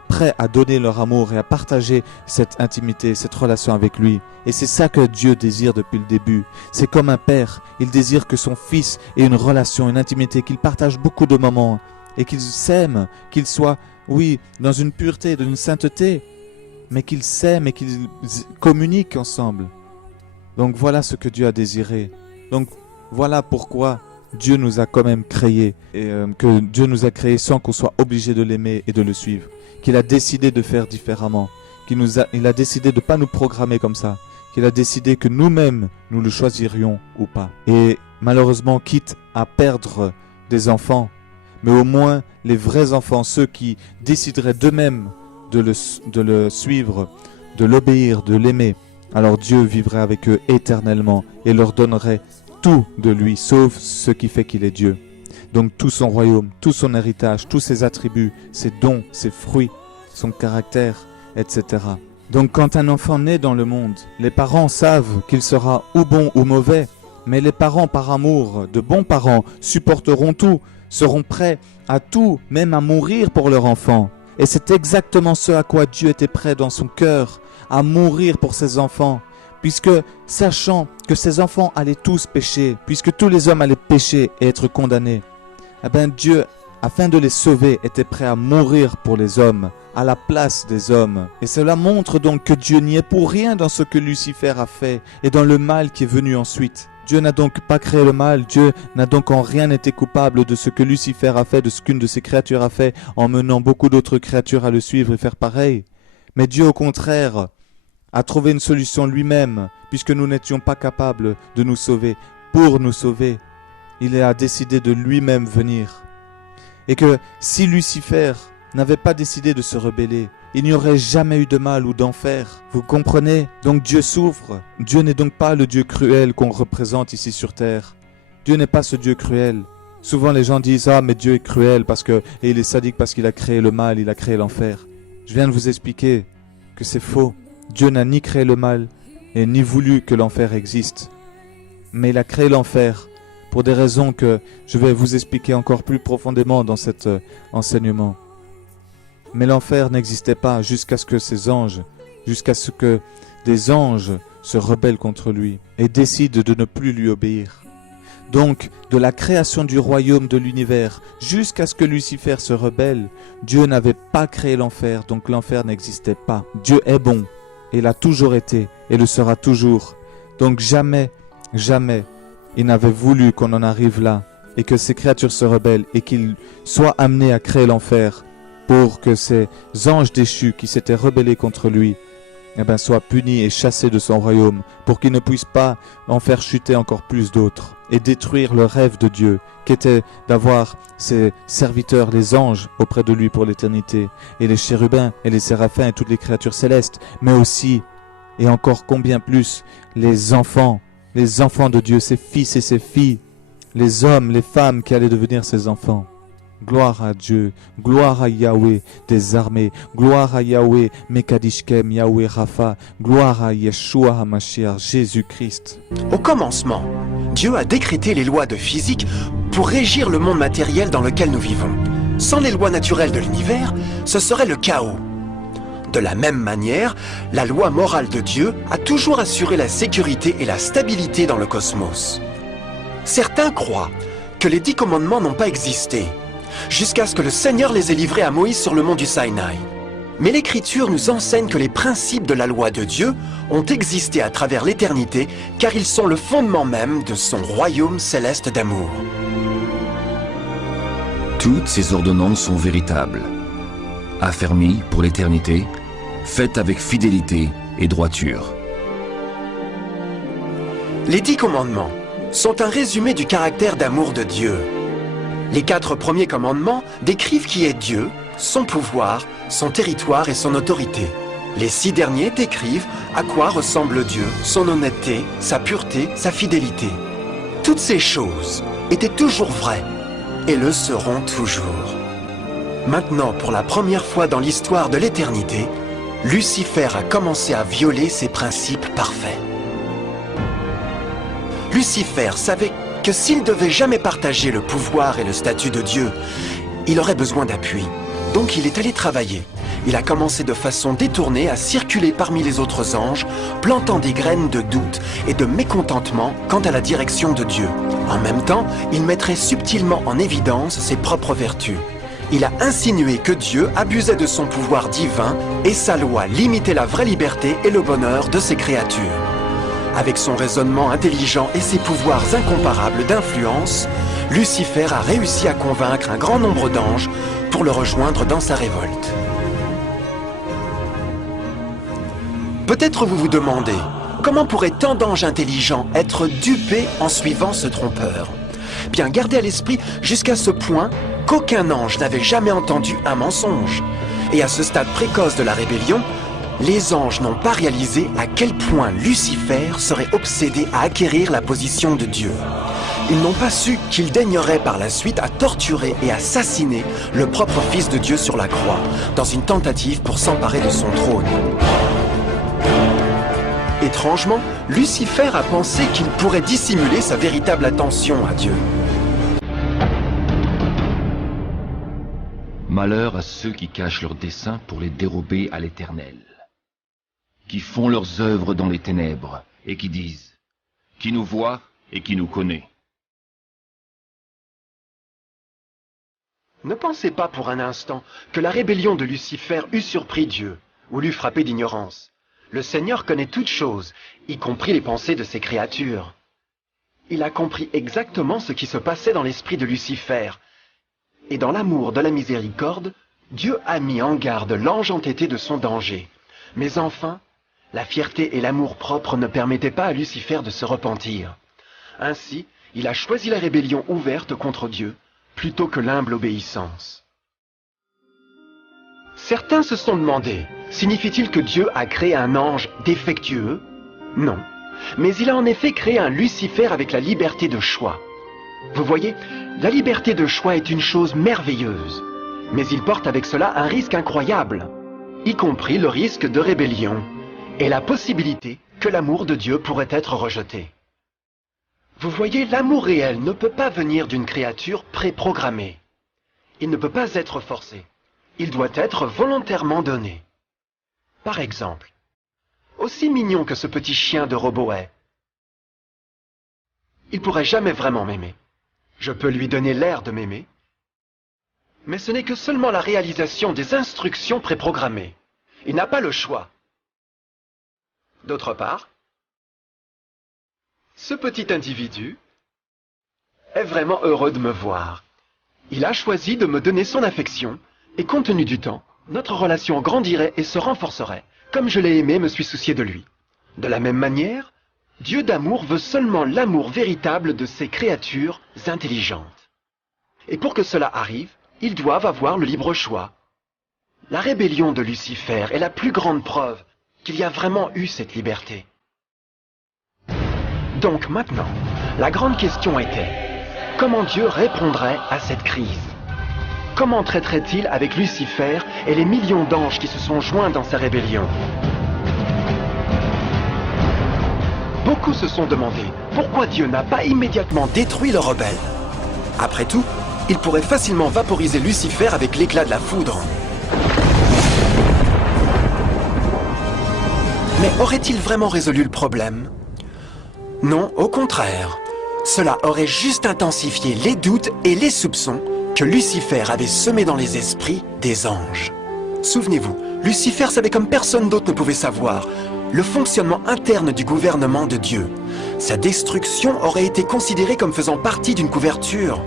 prêts à donner leur amour et à partager cette intimité, cette relation avec lui. Et c'est ça que Dieu désire depuis le début. C'est comme un père, il désire que son fils ait une relation, une intimité, qu'il partage beaucoup de moments et qu'ils s'aiment, qu'ils soient, oui, dans une pureté, dans une sainteté, mais qu'ils s'aiment et qu'ils communiquent ensemble. Donc voilà ce que Dieu a désiré. Donc voilà pourquoi Dieu nous a quand même créés, et que Dieu nous a créés sans qu'on soit obligé de l'aimer et de le suivre. Qu'il a décidé de faire différemment. Il a décidé de ne pas nous programmer comme ça. Qu'il a décidé que nous-mêmes, nous le choisirions ou pas. Et malheureusement, quitte à perdre des enfants, mais au moins les vrais enfants, ceux qui décideraient d'eux-mêmes de le suivre, de l'obéir, de l'aimer, alors Dieu vivrait avec eux éternellement et leur donnerait tout de lui, sauf ce qui fait qu'il est Dieu. Donc tout son royaume, tout son héritage, tous ses attributs, ses dons, ses fruits, son caractère, etc. Donc quand un enfant naît dans le monde, les parents savent qu'il sera ou bon ou mauvais, mais les parents par amour, de bons parents, supporteront tout, seront prêts à tout, même à mourir pour leur enfant. Et c'est exactement ce à quoi Dieu était prêt dans son cœur, à mourir pour ses enfants, puisque sachant que ses enfants allaient tous pécher, puisque tous les hommes allaient pécher et être condamnés, eh bien Dieu, afin de les sauver, était prêt à mourir pour les hommes, à la place des hommes. Et cela montre donc que Dieu n'y est pour rien dans ce que Lucifer a fait et dans le mal qui est venu ensuite. Dieu n'a donc pas créé le mal, Dieu n'a donc en rien été coupable de ce que Lucifer a fait, de ce qu'une de ses créatures a fait, en menant beaucoup d'autres créatures à le suivre et faire pareil. Mais Dieu, au contraire, a trouvé une solution lui-même, puisque nous n'étions pas capables de nous sauver. Pour nous sauver, il a décidé de lui-même venir. Et que si Lucifer n'avait pas décidé de se rebeller, il n'y aurait jamais eu de mal ou d'enfer. Vous comprenez? Donc Dieu souffre. Dieu n'est donc pas le Dieu cruel qu'on représente ici sur terre. Dieu n'est pas ce Dieu cruel. Souvent les gens disent « Ah, mais Dieu est cruel parce que, et il est sadique parce qu'il a créé le mal, il a créé l'enfer. » Je viens de vous expliquer que c'est faux. Dieu n'a ni créé le mal et ni voulu que l'enfer existe. Mais il a créé l'enfer pour des raisons que je vais vous expliquer encore plus profondément dans cet enseignement. Mais l'enfer n'existait pas jusqu'à ce que jusqu'à ce que des anges se rebellent contre lui et décident de ne plus lui obéir. Donc, de la création du royaume de l'univers jusqu'à ce que Lucifer se rebelle, Dieu n'avait pas créé l'enfer, donc l'enfer n'existait pas. Dieu est bon, et il a toujours été, et le sera toujours. Donc jamais, jamais, il n'avait voulu qu'on en arrive là, et que ces créatures se rebellent, et qu'il soit amené à créer l'enfer, pour que ces anges déchus qui s'étaient rebellés contre lui soient punis et chassés de son royaume, pour qu'ils ne puissent pas en faire chuter encore plus d'autres, et détruire le rêve de Dieu, qui était d'avoir ses serviteurs, les anges, auprès de lui pour l'éternité, et les chérubins, et les séraphins, et toutes les créatures célestes, mais aussi, et encore combien plus, les enfants de Dieu, ses fils et ses filles, les hommes, les femmes qui allaient devenir ses enfants. Gloire à Dieu, gloire à Yahweh des armées, gloire à Yahweh Mekadishkem, Yahweh Rapha, gloire à Yeshua HaMashiach, Jésus-Christ. Au commencement, Dieu a décrété les lois de physique pour régir le monde matériel dans lequel nous vivons. Sans les lois naturelles de l'univers, ce serait le chaos. De la même manière, la loi morale de Dieu a toujours assuré la sécurité et la stabilité dans le cosmos. Certains croient que les 10 commandements n'ont pas existé, jusqu'à ce que le Seigneur les ait livrés à Moïse sur le mont du Sinaï. Mais l'Écriture nous enseigne que les principes de la loi de Dieu ont existé à travers l'éternité, car ils sont le fondement même de son royaume céleste d'amour. Toutes ces ordonnances sont véritables, affermies pour l'éternité, faites avec fidélité et droiture. Les 10 commandements sont un résumé du caractère d'amour de Dieu. Les 4 premiers commandements décrivent qui est Dieu, son pouvoir, son territoire et son autorité. Les 6 derniers décrivent à quoi ressemble Dieu, son honnêteté, sa pureté, sa fidélité. Toutes ces choses étaient toujours vraies et le seront toujours. Maintenant, pour la première fois dans l'histoire de l'éternité, Lucifer a commencé à violer ses principes parfaits. Lucifer savait que s'il devait jamais partager le pouvoir et le statut de Dieu, il aurait besoin d'appui. Donc il est allé travailler. Il a commencé de façon détournée à circuler parmi les autres anges, plantant des graines de doute et de mécontentement quant à la direction de Dieu. En même temps, il mettrait subtilement en évidence ses propres vertus. Il a insinué que Dieu abusait de son pouvoir divin et sa loi limitait la vraie liberté et le bonheur de ses créatures. Avec son raisonnement intelligent et ses pouvoirs incomparables d'influence, Lucifer a réussi à convaincre un grand nombre d'anges pour le rejoindre dans sa révolte. Peut-être vous vous demandez, comment pourraient tant d'anges intelligents être dupés en suivant ce trompeur? Bien, gardez à l'esprit jusqu'à ce point qu'aucun ange n'avait jamais entendu un mensonge. Et à ce stade précoce de la rébellion, les anges n'ont pas réalisé à quel point Lucifer serait obsédé à acquérir la position de Dieu. Ils n'ont pas su qu'il daignerait par la suite à torturer et assassiner le propre Fils de Dieu sur la croix, dans une tentative pour s'emparer de son trône. Étrangement, Lucifer a pensé qu'il pourrait dissimuler sa véritable attention à Dieu. Malheur à ceux qui cachent leurs desseins pour les dérober à l'Éternel, qui font leurs œuvres dans les ténèbres et qui disent « Qui nous voit et qui nous connaît ?» Ne pensez pas pour un instant que la rébellion de Lucifer eût surpris Dieu, ou l'eût frappé d'ignorance. Le Seigneur connaît toutes choses, y compris les pensées de ses créatures. Il a compris exactement ce qui se passait dans l'esprit de Lucifer. Et dans l'amour de la miséricorde, Dieu a mis en garde l'ange entêté de son danger. Mais enfin, la fierté et l'amour-propre ne permettaient pas à Lucifer de se repentir. Ainsi, il a choisi la rébellion ouverte contre Dieu, plutôt que l'humble obéissance. Certains se sont demandé, signifie-t-il que Dieu a créé un ange défectueux? Non, mais il a en effet créé un Lucifer avec la liberté de choix. Vous voyez, la liberté de choix est une chose merveilleuse, mais il porte avec cela un risque incroyable, y compris le risque de rébellion, et la possibilité que l'amour de Dieu pourrait être rejeté. Vous voyez, l'amour réel ne peut pas venir d'une créature préprogrammée. Il ne peut pas être forcé. Il doit être volontairement donné. Par exemple, aussi mignon que ce petit chien de robot est, il pourrait jamais vraiment m'aimer. Je peux lui donner l'air de m'aimer, mais ce n'est que seulement la réalisation des instructions préprogrammées. Il n'a pas le choix. D'autre part, ce petit individu est vraiment heureux de me voir. Il a choisi de me donner son affection, et compte tenu du temps, notre relation grandirait et se renforcerait. Comme je l'ai aimé, me suis soucié de lui. De la même manière, Dieu d'amour veut seulement l'amour véritable de ses créatures intelligentes. Et pour que cela arrive, ils doivent avoir le libre choix. La rébellion de Lucifer est la plus grande preuve qu'il y a vraiment eu cette liberté. Donc maintenant, la grande question était, comment Dieu répondrait à cette crise? Comment traiterait-il avec Lucifer et les millions d'anges qui se sont joints dans sa rébellion? Beaucoup se sont demandé pourquoi Dieu n'a pas immédiatement détruit le rebelle. Après tout, il pourrait facilement vaporiser Lucifer avec l'éclat de la foudre. Mais aurait-il vraiment résolu le problème? Non, au contraire. Cela aurait juste intensifié les doutes et les soupçons que Lucifer avait semés dans les esprits des anges. Souvenez-vous, Lucifer savait comme personne d'autre ne pouvait savoir le fonctionnement interne du gouvernement de Dieu. Sa destruction aurait été considérée comme faisant partie d'une couverture.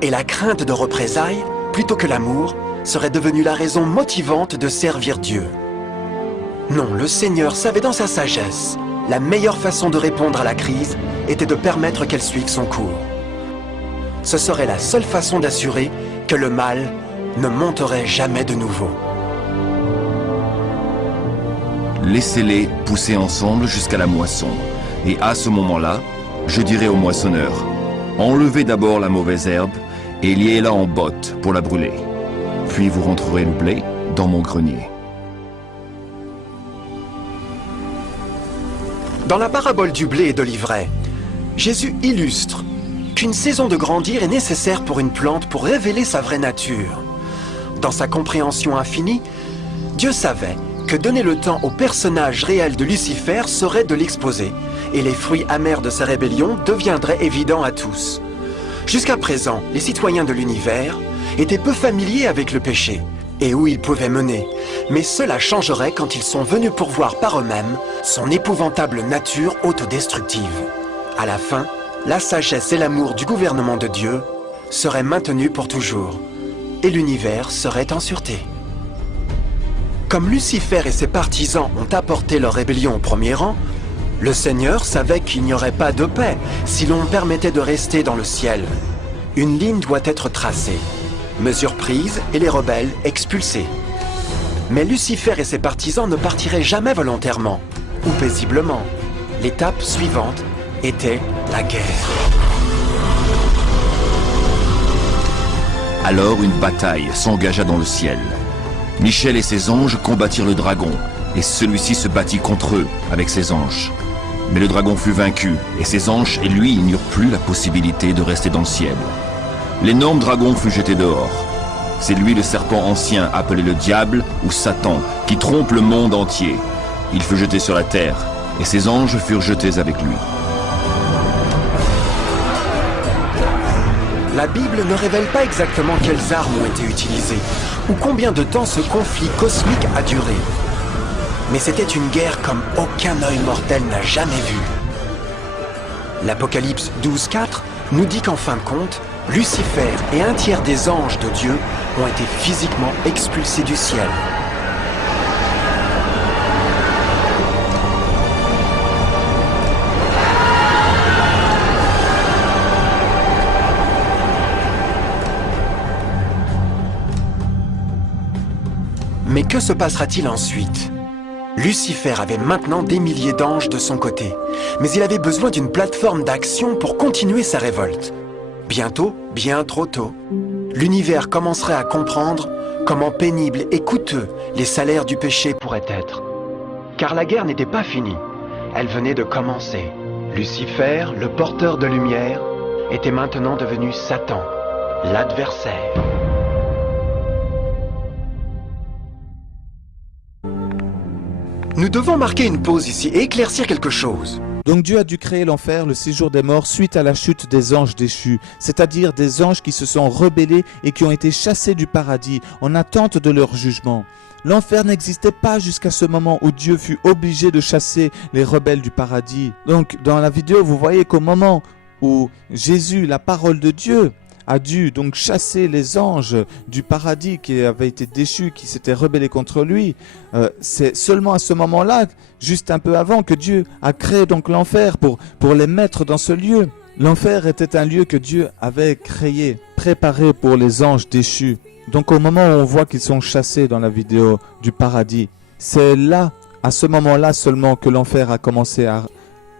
Et la crainte de représailles, plutôt que l'amour, serait devenue la raison motivante de servir Dieu. Non, le Seigneur savait dans sa sagesse, la meilleure façon de répondre à la crise était de permettre qu'elle suive son cours. Ce serait la seule façon d'assurer que le mal ne monterait jamais de nouveau. Laissez-les pousser ensemble jusqu'à la moisson. Et à ce moment-là, je dirai au moissonneur, enlevez d'abord la mauvaise herbe et liez-la en botte pour la brûler. Puis vous rentrerez le blé dans mon grenier. Dans la parabole du blé et de l'ivraie, Jésus illustre qu'une saison de grandir est nécessaire pour une plante pour révéler sa vraie nature. Dans sa compréhension infinie, Dieu savait que donner le temps au personnage réel de Lucifer serait de l'exposer, et les fruits amers de sa rébellion deviendraient évidents à tous. Jusqu'à présent, les citoyens de l'univers étaient peu familiers avec le péché, et où il pouvait mener, mais cela changerait quand ils sont venus pour voir par eux-mêmes son épouvantable nature autodestructive. À la fin, la sagesse et l'amour du gouvernement de Dieu seraient maintenus pour toujours, et l'univers serait en sûreté. Comme Lucifer et ses partisans ont apporté leur rébellion au premier rang, le Seigneur savait qu'il n'y aurait pas de paix si l'on permettait de rester dans le ciel. Une ligne doit être tracée, mesure prise et les rebelles expulsés. Mais Lucifer et ses partisans ne partiraient jamais volontairement ou paisiblement. L'étape suivante était la guerre. Alors une bataille s'engagea dans le ciel. Michel et ses anges combattirent le dragon, et celui-ci se battit contre eux avec ses anges. Mais le dragon fut vaincu, et ses anges et lui n'eurent plus la possibilité de rester dans le ciel. L'énorme dragon fut jeté dehors. C'est lui le serpent ancien, appelé le diable ou Satan, qui trompe le monde entier. Il fut jeté sur la terre, et ses anges furent jetés avec lui. La Bible ne révèle pas exactement quelles armes ont été utilisées, ou combien de temps ce conflit cosmique a duré. Mais c'était une guerre comme aucun œil mortel n'a jamais vue. L'Apocalypse 12:4 nous dit qu'en fin de compte, Lucifer et un tiers des anges de Dieu ont été physiquement expulsés du ciel. Mais que se passera-t-il ensuite? Lucifer avait maintenant des milliers d'anges de son côté, mais il avait besoin d'une plateforme d'action pour continuer sa révolte. Bientôt, bien trop tôt, l'univers commencerait à comprendre comment pénibles et coûteux les salaires du péché pourraient être. Car la guerre n'était pas finie, elle venait de commencer. Lucifer, le porteur de lumière, était maintenant devenu Satan, l'adversaire. Nous devons marquer une pause ici et éclaircir quelque chose. Donc Dieu a dû créer l'enfer, le séjour des morts, suite à la chute des anges déchus, c'est-à-dire des anges qui se sont rebellés et qui ont été chassés du paradis en attente de leur jugement. L'enfer n'existait pas jusqu'à ce moment où Dieu fut obligé de chasser les rebelles du paradis. Donc dans la vidéo, vous voyez qu'au moment où Jésus, la parole de Dieu, a dû donc chasser les anges du paradis qui avaient été déchus, qui s'étaient rebellés contre lui. C'est seulement à ce moment-là, juste un peu avant, que Dieu a créé donc l'enfer pour les mettre dans ce lieu. L'enfer était un lieu que Dieu avait créé, préparé pour les anges déchus. Donc au moment où on voit qu'ils sont chassés dans la vidéo du paradis, c'est là, à ce moment-là seulement, que l'enfer a commencé à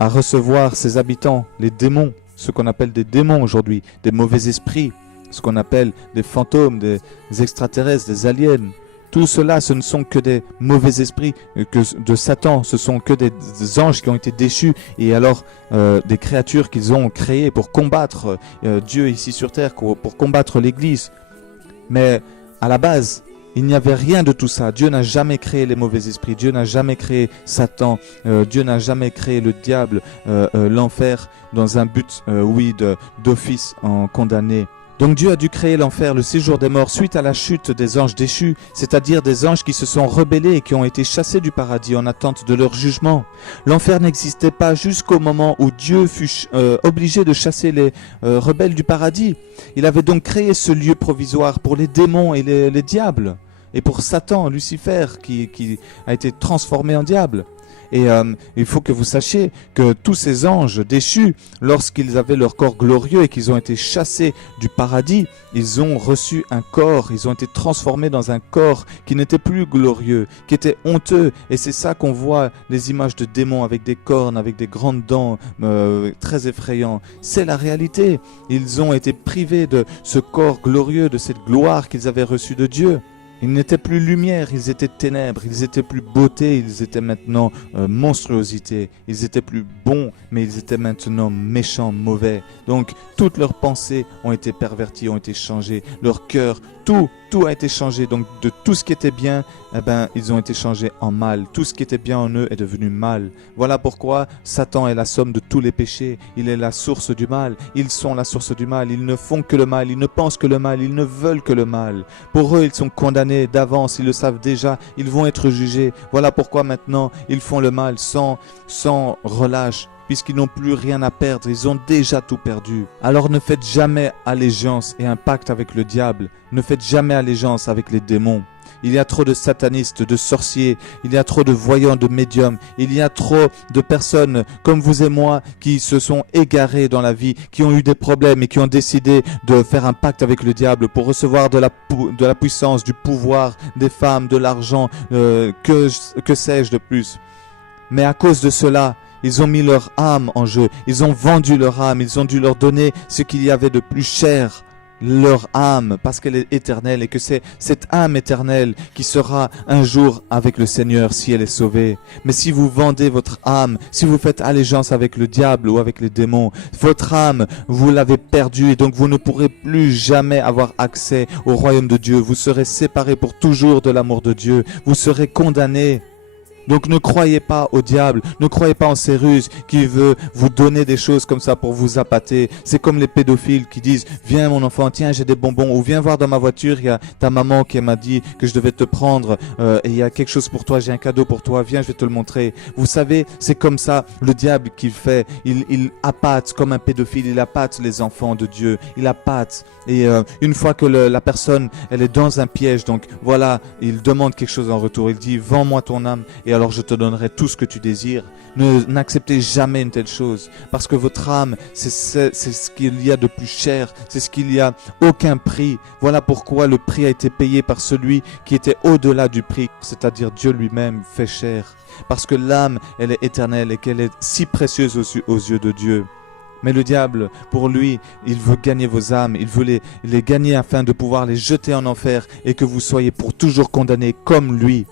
recevoir ses habitants, les démons. Ce qu'on appelle des démons aujourd'hui, des mauvais esprits, ce qu'on appelle des fantômes, des extraterrestres, des aliens. Tout cela, ce ne sont que des mauvais esprits de Satan, ce sont que des anges qui ont été déchus et alors des créatures qu'ils ont créées pour combattre Dieu ici sur terre, pour combattre l'Église. Mais à la base, il n'y avait rien de tout ça. Dieu n'a jamais créé les mauvais esprits. Dieu n'a jamais créé Satan. Dieu n'a jamais créé le diable, l'enfer, dans un but, d'office en condamné. Donc Dieu a dû créer l'enfer, le séjour des morts, suite à la chute des anges déchus, c'est-à-dire des anges qui se sont rebellés et qui ont été chassés du paradis en attente de leur jugement. L'enfer n'existait pas jusqu'au moment où Dieu fut obligé de chasser les rebelles du paradis. Il avait donc créé ce lieu provisoire pour les démons et les diables, et pour Satan, Lucifer, qui a été transformé en diable. Et il faut que vous sachiez que tous ces anges déchus, lorsqu'ils avaient leur corps glorieux et qu'ils ont été chassés du paradis, ils ont reçu un corps, ils ont été transformés dans un corps qui n'était plus glorieux, qui était honteux. Et c'est ça qu'on voit, les images de démons avec des cornes, avec des grandes dents, très effrayants. C'est la réalité. Ils ont été privés de ce corps glorieux, de cette gloire qu'ils avaient reçue de Dieu. Ils n'étaient plus lumière, ils étaient ténèbres, ils étaient plus beauté, ils étaient maintenant monstruosité. Ils étaient plus bons, mais ils étaient maintenant méchants, mauvais. Donc toutes leurs pensées ont été perverties, ont été changées. Leur cœur, tout a été changé. Donc de tout ce qui était bien, ils ont été changés en mal. Tout ce qui était bien en eux est devenu mal. Voilà pourquoi Satan est la somme de tous les péchés. Il est la source du mal. Ils sont la source du mal. Ils ne font que le mal. Ils ne pensent que le mal. Ils ne veulent que le mal. Pour eux, ils sont condamnés d'avance. Ils le savent déjà. Ils vont être jugés. Voilà pourquoi maintenant, ils font le mal sans relâche, puisqu'ils n'ont plus rien à perdre, ils ont déjà tout perdu. Alors ne faites jamais allégeance et un pacte avec le diable, ne faites jamais allégeance avec les démons. Il y a trop de satanistes, de sorciers, il y a trop de voyants, de médiums, il y a trop de personnes comme vous et moi qui se sont égarées dans la vie, qui ont eu des problèmes et qui ont décidé de faire un pacte avec le diable pour recevoir de la puissance, du pouvoir, des femmes, de l'argent, que sais-je de plus. Mais à cause de cela, ils ont mis leur âme en jeu, ils ont vendu leur âme, ils ont dû leur donner ce qu'il y avait de plus cher, leur âme, parce qu'elle est éternelle et que c'est cette âme éternelle qui sera un jour avec le Seigneur si elle est sauvée. Mais si vous vendez votre âme, si vous faites allégeance avec le diable ou avec les démons, votre âme, vous l'avez perdue et donc vous ne pourrez plus jamais avoir accès au royaume de Dieu. Vous serez séparés pour toujours de l'amour de Dieu, vous serez condamnés. Donc ne croyez pas au diable, ne croyez pas en ces ruses qui veut vous donner des choses comme ça pour vous appâter. C'est comme les pédophiles qui disent « Viens mon enfant, tiens j'ai des bonbons » ou « Viens voir dans ma voiture, il y a ta maman qui m'a dit que je devais te prendre et il y a quelque chose pour toi, j'ai un cadeau pour toi, viens je vais te le montrer. » Vous savez, c'est comme ça le diable qu'il fait, il appâte comme un pédophile, il appâte les enfants de Dieu, il appâte. Et une fois que la personne, elle est dans un piège, donc voilà, il demande quelque chose en retour, il dit « Vends-moi ton âme et alors je te donnerai tout ce que tu désires. » N'acceptez jamais une telle chose, parce que votre âme, c'est ce qu'il y a de plus cher, c'est ce qu'il y a aucun prix. Voilà pourquoi le prix a été payé par celui qui était au-delà du prix, c'est-à-dire Dieu lui-même fait cher. Parce que l'âme, elle est éternelle et qu'elle est si précieuse aux yeux de Dieu. Mais le diable, pour lui, il veut gagner vos âmes, il veut les gagner afin de pouvoir les jeter en enfer et que vous soyez pour toujours condamnés comme lui.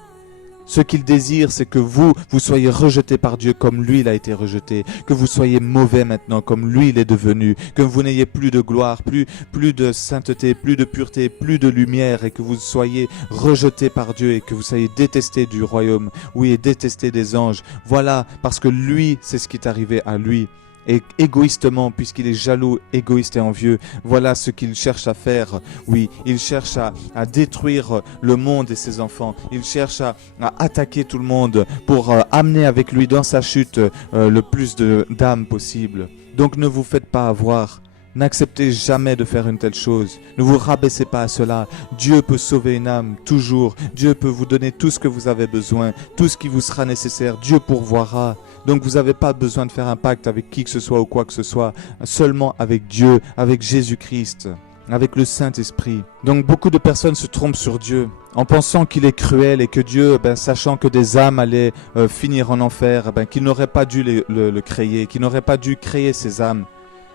Ce qu'il désire, c'est que vous soyez rejetés par Dieu comme lui il a été rejeté, que vous soyez mauvais maintenant comme lui il est devenu, que vous n'ayez plus de gloire, plus de sainteté, plus de pureté, plus de lumière et que vous soyez rejetés par Dieu et que vous soyez détestés du royaume, oui, et détestés des anges. Voilà, parce que lui, c'est ce qui est arrivé à lui. Et égoïstement, puisqu'il est jaloux, égoïste et envieux, voilà ce qu'il cherche à faire. Oui, il cherche à détruire le monde et ses enfants. Il cherche à attaquer tout le monde pour amener avec lui dans sa chute le plus d'âmes possible. Donc ne vous faites pas avoir. N'acceptez jamais de faire une telle chose. Ne vous rabaissez pas à cela. Dieu peut sauver une âme, toujours. Dieu peut vous donner tout ce que vous avez besoin, tout ce qui vous sera nécessaire. Dieu pourvoira. Donc vous n'avez pas besoin de faire un pacte avec qui que ce soit ou quoi que ce soit, seulement avec Dieu, avec Jésus-Christ, avec le Saint-Esprit. Donc beaucoup de personnes se trompent sur Dieu en pensant qu'il est cruel et que Dieu, sachant que des âmes allaient finir en enfer, qu'il n'aurait pas dû le créer, qu'il n'aurait pas dû créer ces âmes.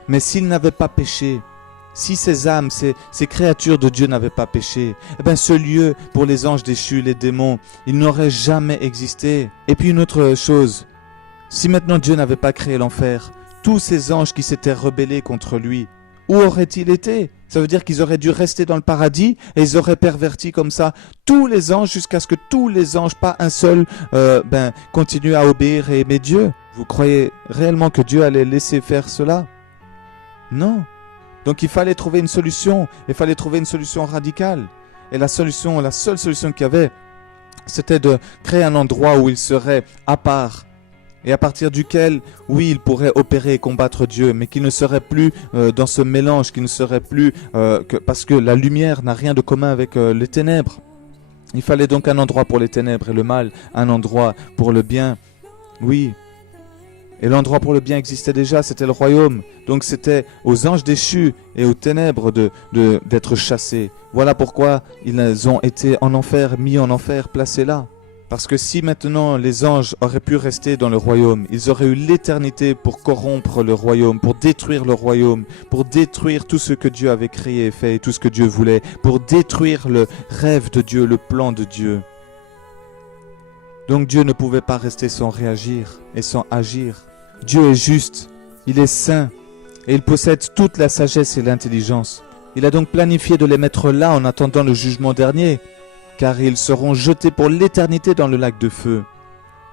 Mais s'il n'avait pas péché, si ces âmes, ces créatures de Dieu n'avaient pas péché, ce lieu pour les anges déchus, les démons, il n'aurait jamais existé. Et puis une autre chose, si maintenant Dieu n'avait pas créé l'enfer, tous ces anges qui s'étaient rebellés contre lui, où auraient-ils été? Ça veut dire qu'ils auraient dû rester dans le paradis et ils auraient perverti comme ça tous les anges jusqu'à ce que tous les anges, pas un seul, continuent à obéir et aimer Dieu. Vous croyez réellement que Dieu allait laisser faire cela? Non. Donc il fallait trouver une solution, il fallait trouver une solution radicale. Et la seule solution qu'il y avait, c'était de créer un endroit où il serait à part. Et à partir duquel, oui, il pourrait opérer et combattre Dieu, mais qu'il ne serait plus dans ce mélange, qu'il ne serait plus... parce que la lumière n'a rien de commun avec les ténèbres. Il fallait donc un endroit pour les ténèbres et le mal, un endroit pour le bien. Oui. Et l'endroit pour le bien existait déjà, c'était le royaume. Donc c'était aux anges déchus et aux ténèbres d'être chassés. Voilà pourquoi ils ont été en enfer, mis en enfer, placés là. Parce que si maintenant les anges auraient pu rester dans le royaume, ils auraient eu l'éternité pour corrompre le royaume, pour détruire le royaume, pour détruire tout ce que Dieu avait créé et fait, et tout ce que Dieu voulait, pour détruire le rêve de Dieu, le plan de Dieu. Donc Dieu ne pouvait pas rester sans réagir et sans agir. Dieu est juste, il est saint, et il possède toute la sagesse et l'intelligence. Il a donc planifié de les mettre là en attendant le jugement dernier, car ils seront jetés pour l'éternité dans le lac de feu.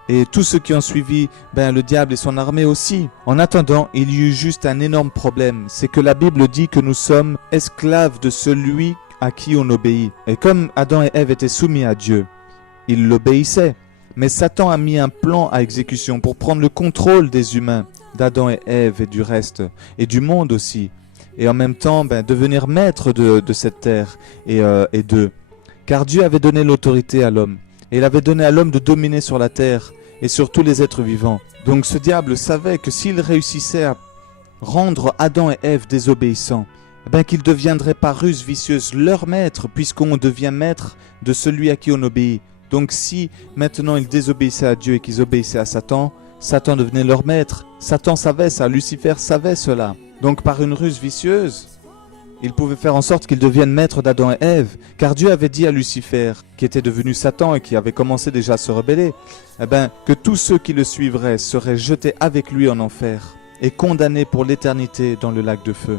Et tous ceux qui ont suivi, le diable et son armée aussi. En attendant, il y eut juste un énorme problème, c'est que la Bible dit que nous sommes esclaves de celui à qui on obéit. Et comme Adam et Ève étaient soumis à Dieu, ils l'obéissaient. Mais Satan a mis un plan à exécution pour prendre le contrôle des humains, d'Adam et Ève et du reste, et du monde aussi. Et en même temps, devenir maître de cette terre et d'eux. Car Dieu avait donné l'autorité à l'homme. Et il avait donné à l'homme de dominer sur la terre et sur tous les êtres vivants. Donc ce diable savait que s'il réussissait à rendre Adam et Ève désobéissants, qu'ils deviendraient par ruse vicieuse leur maître, puisqu'on devient maître de celui à qui on obéit. Donc si maintenant ils désobéissaient à Dieu et qu'ils obéissaient à Satan, Satan devenait leur maître. Satan savait ça, Lucifer savait cela. Donc par une ruse vicieuse, il pouvait faire en sorte qu'ils deviennent maîtres d'Adam et Ève. Car Dieu avait dit à Lucifer, qui était devenu Satan et qui avait commencé déjà à se rebeller, que tous ceux qui le suivraient seraient jetés avec lui en enfer et condamnés pour l'éternité dans le lac de feu.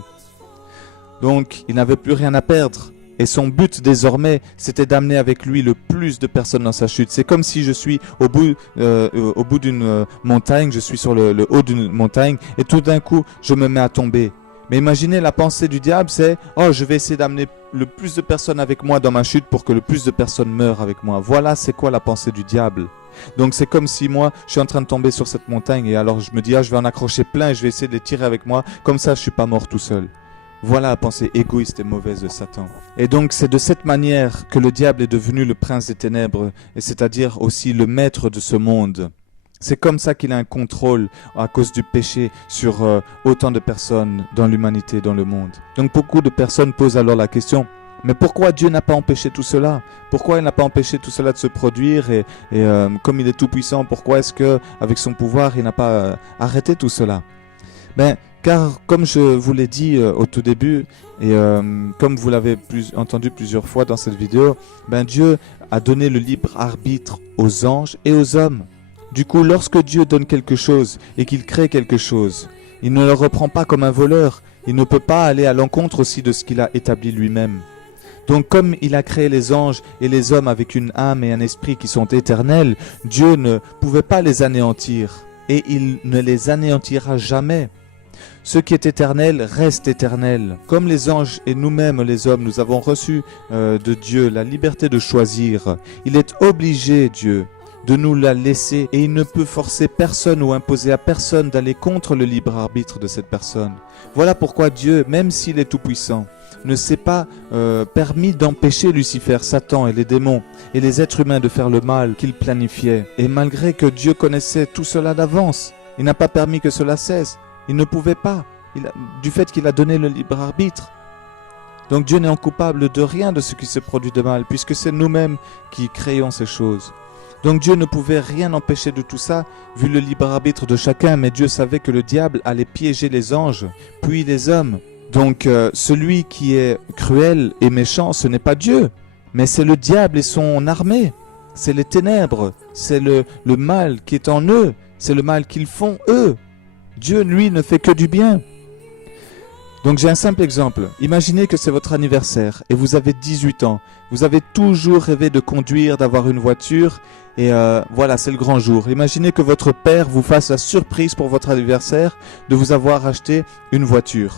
Donc il n'avait plus rien à perdre. Et son but désormais, c'était d'amener avec lui le plus de personnes dans sa chute. C'est comme si je suis au bout d'une montagne, je suis sur le haut d'une montagne, et tout d'un coup, je me mets à tomber. Mais imaginez, la pensée du diable, c'est « Oh, je vais essayer d'amener le plus de personnes avec moi dans ma chute pour que le plus de personnes meurent avec moi. » Voilà, c'est quoi la pensée du diable. Donc c'est comme si moi, je suis en train de tomber sur cette montagne, et alors je me dis « Ah, je vais en accrocher plein et je vais essayer de les tirer avec moi. Comme ça, je suis pas mort tout seul. » Voilà la pensée égoïste et mauvaise de Satan. Et donc c'est de cette manière que le diable est devenu le prince des ténèbres, et c'est-à-dire aussi le maître de ce monde. C'est comme ça qu'il a un contrôle à cause du péché sur autant de personnes dans l'humanité, dans le monde. Donc beaucoup de personnes posent alors la question, mais pourquoi Dieu n'a pas empêché tout cela? Pourquoi il n'a pas empêché tout cela de se produire et comme il est tout puissant, pourquoi est-ce que avec son pouvoir il n'a pas arrêté tout cela? Car comme je vous l'ai dit au tout début, et comme vous l'avez entendu plusieurs fois dans cette vidéo, Dieu a donné le libre arbitre aux anges et aux hommes. Du coup, lorsque Dieu donne quelque chose et qu'il crée quelque chose, il ne le reprend pas comme un voleur, il ne peut pas aller à l'encontre aussi de ce qu'il a établi lui-même. Donc comme il a créé les anges et les hommes avec une âme et un esprit qui sont éternels, Dieu ne pouvait pas les anéantir et il ne les anéantira jamais. Ce qui est éternel reste éternel. Comme les anges et nous-mêmes les hommes, nous avons reçu de Dieu la liberté de choisir. Il est obligé, Dieu, de nous la laisser et il ne peut forcer personne ou imposer à personne d'aller contre le libre arbitre de cette personne. Voilà pourquoi Dieu, même s'il est tout-puissant, ne s'est pas permis d'empêcher Lucifer, Satan et les démons et les êtres humains de faire le mal qu'il planifiait. Et malgré que Dieu connaissait tout cela d'avance, il n'a pas permis que cela cesse. Il ne pouvait pas, du fait qu'il a donné le libre arbitre. Donc Dieu n'est coupable de rien de ce qui se produit de mal, puisque c'est nous-mêmes qui créons ces choses. Donc Dieu ne pouvait rien empêcher de tout ça, vu le libre arbitre de chacun, mais Dieu savait que le diable allait piéger les anges, puis les hommes. Donc celui qui est cruel et méchant, ce n'est pas Dieu, mais c'est le diable et son armée. C'est les ténèbres, c'est le mal qui est en eux, c'est le mal qu'ils font eux. Dieu, lui, ne fait que du bien. Donc j'ai un simple exemple. Imaginez que c'est votre anniversaire et vous avez 18 ans. Vous avez toujours rêvé de conduire, d'avoir une voiture et voilà, c'est le grand jour. Imaginez que votre père vous fasse la surprise pour votre anniversaire de vous avoir acheté une voiture.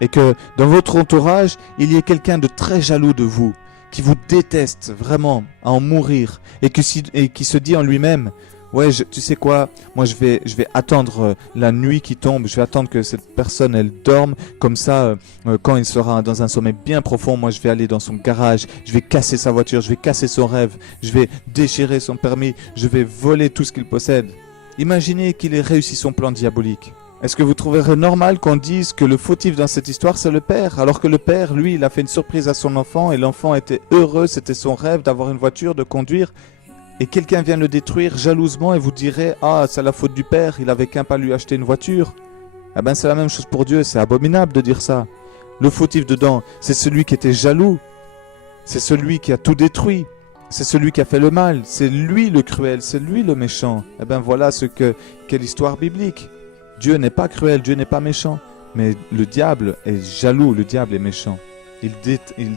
Et que dans votre entourage, il y ait quelqu'un de très jaloux de vous, qui vous déteste vraiment à en mourir et qui se dit en lui-même: ouais, tu sais quoi, moi je vais attendre la nuit qui tombe, je vais attendre que cette personne elle dorme, comme ça quand il sera dans un sommeil bien profond, moi je vais aller dans son garage, je vais casser sa voiture, je vais casser son rêve, je vais déchirer son permis, je vais voler tout ce qu'il possède. Imaginez qu'il ait réussi son plan diabolique. Est-ce que vous trouverez normal qu'on dise que le fautif dans cette histoire c'est le père, alors que le père, lui, il a fait une surprise à son enfant et l'enfant était heureux, c'était son rêve d'avoir une voiture, de conduire, et quelqu'un vient le détruire jalousement et vous direz « Ah, c'est la faute du père, il avait qu'un pas lui acheter une voiture ». Eh ben c'est la même chose pour Dieu, c'est abominable de dire ça. Le fautif dedans, c'est celui qui était jaloux, c'est celui qui a tout détruit. C'est celui qui a fait le mal, c'est lui le cruel, c'est lui le méchant. Eh bien voilà qu'est l'histoire biblique. Dieu n'est pas cruel, Dieu n'est pas méchant. Mais le diable est jaloux, le diable est méchant. Il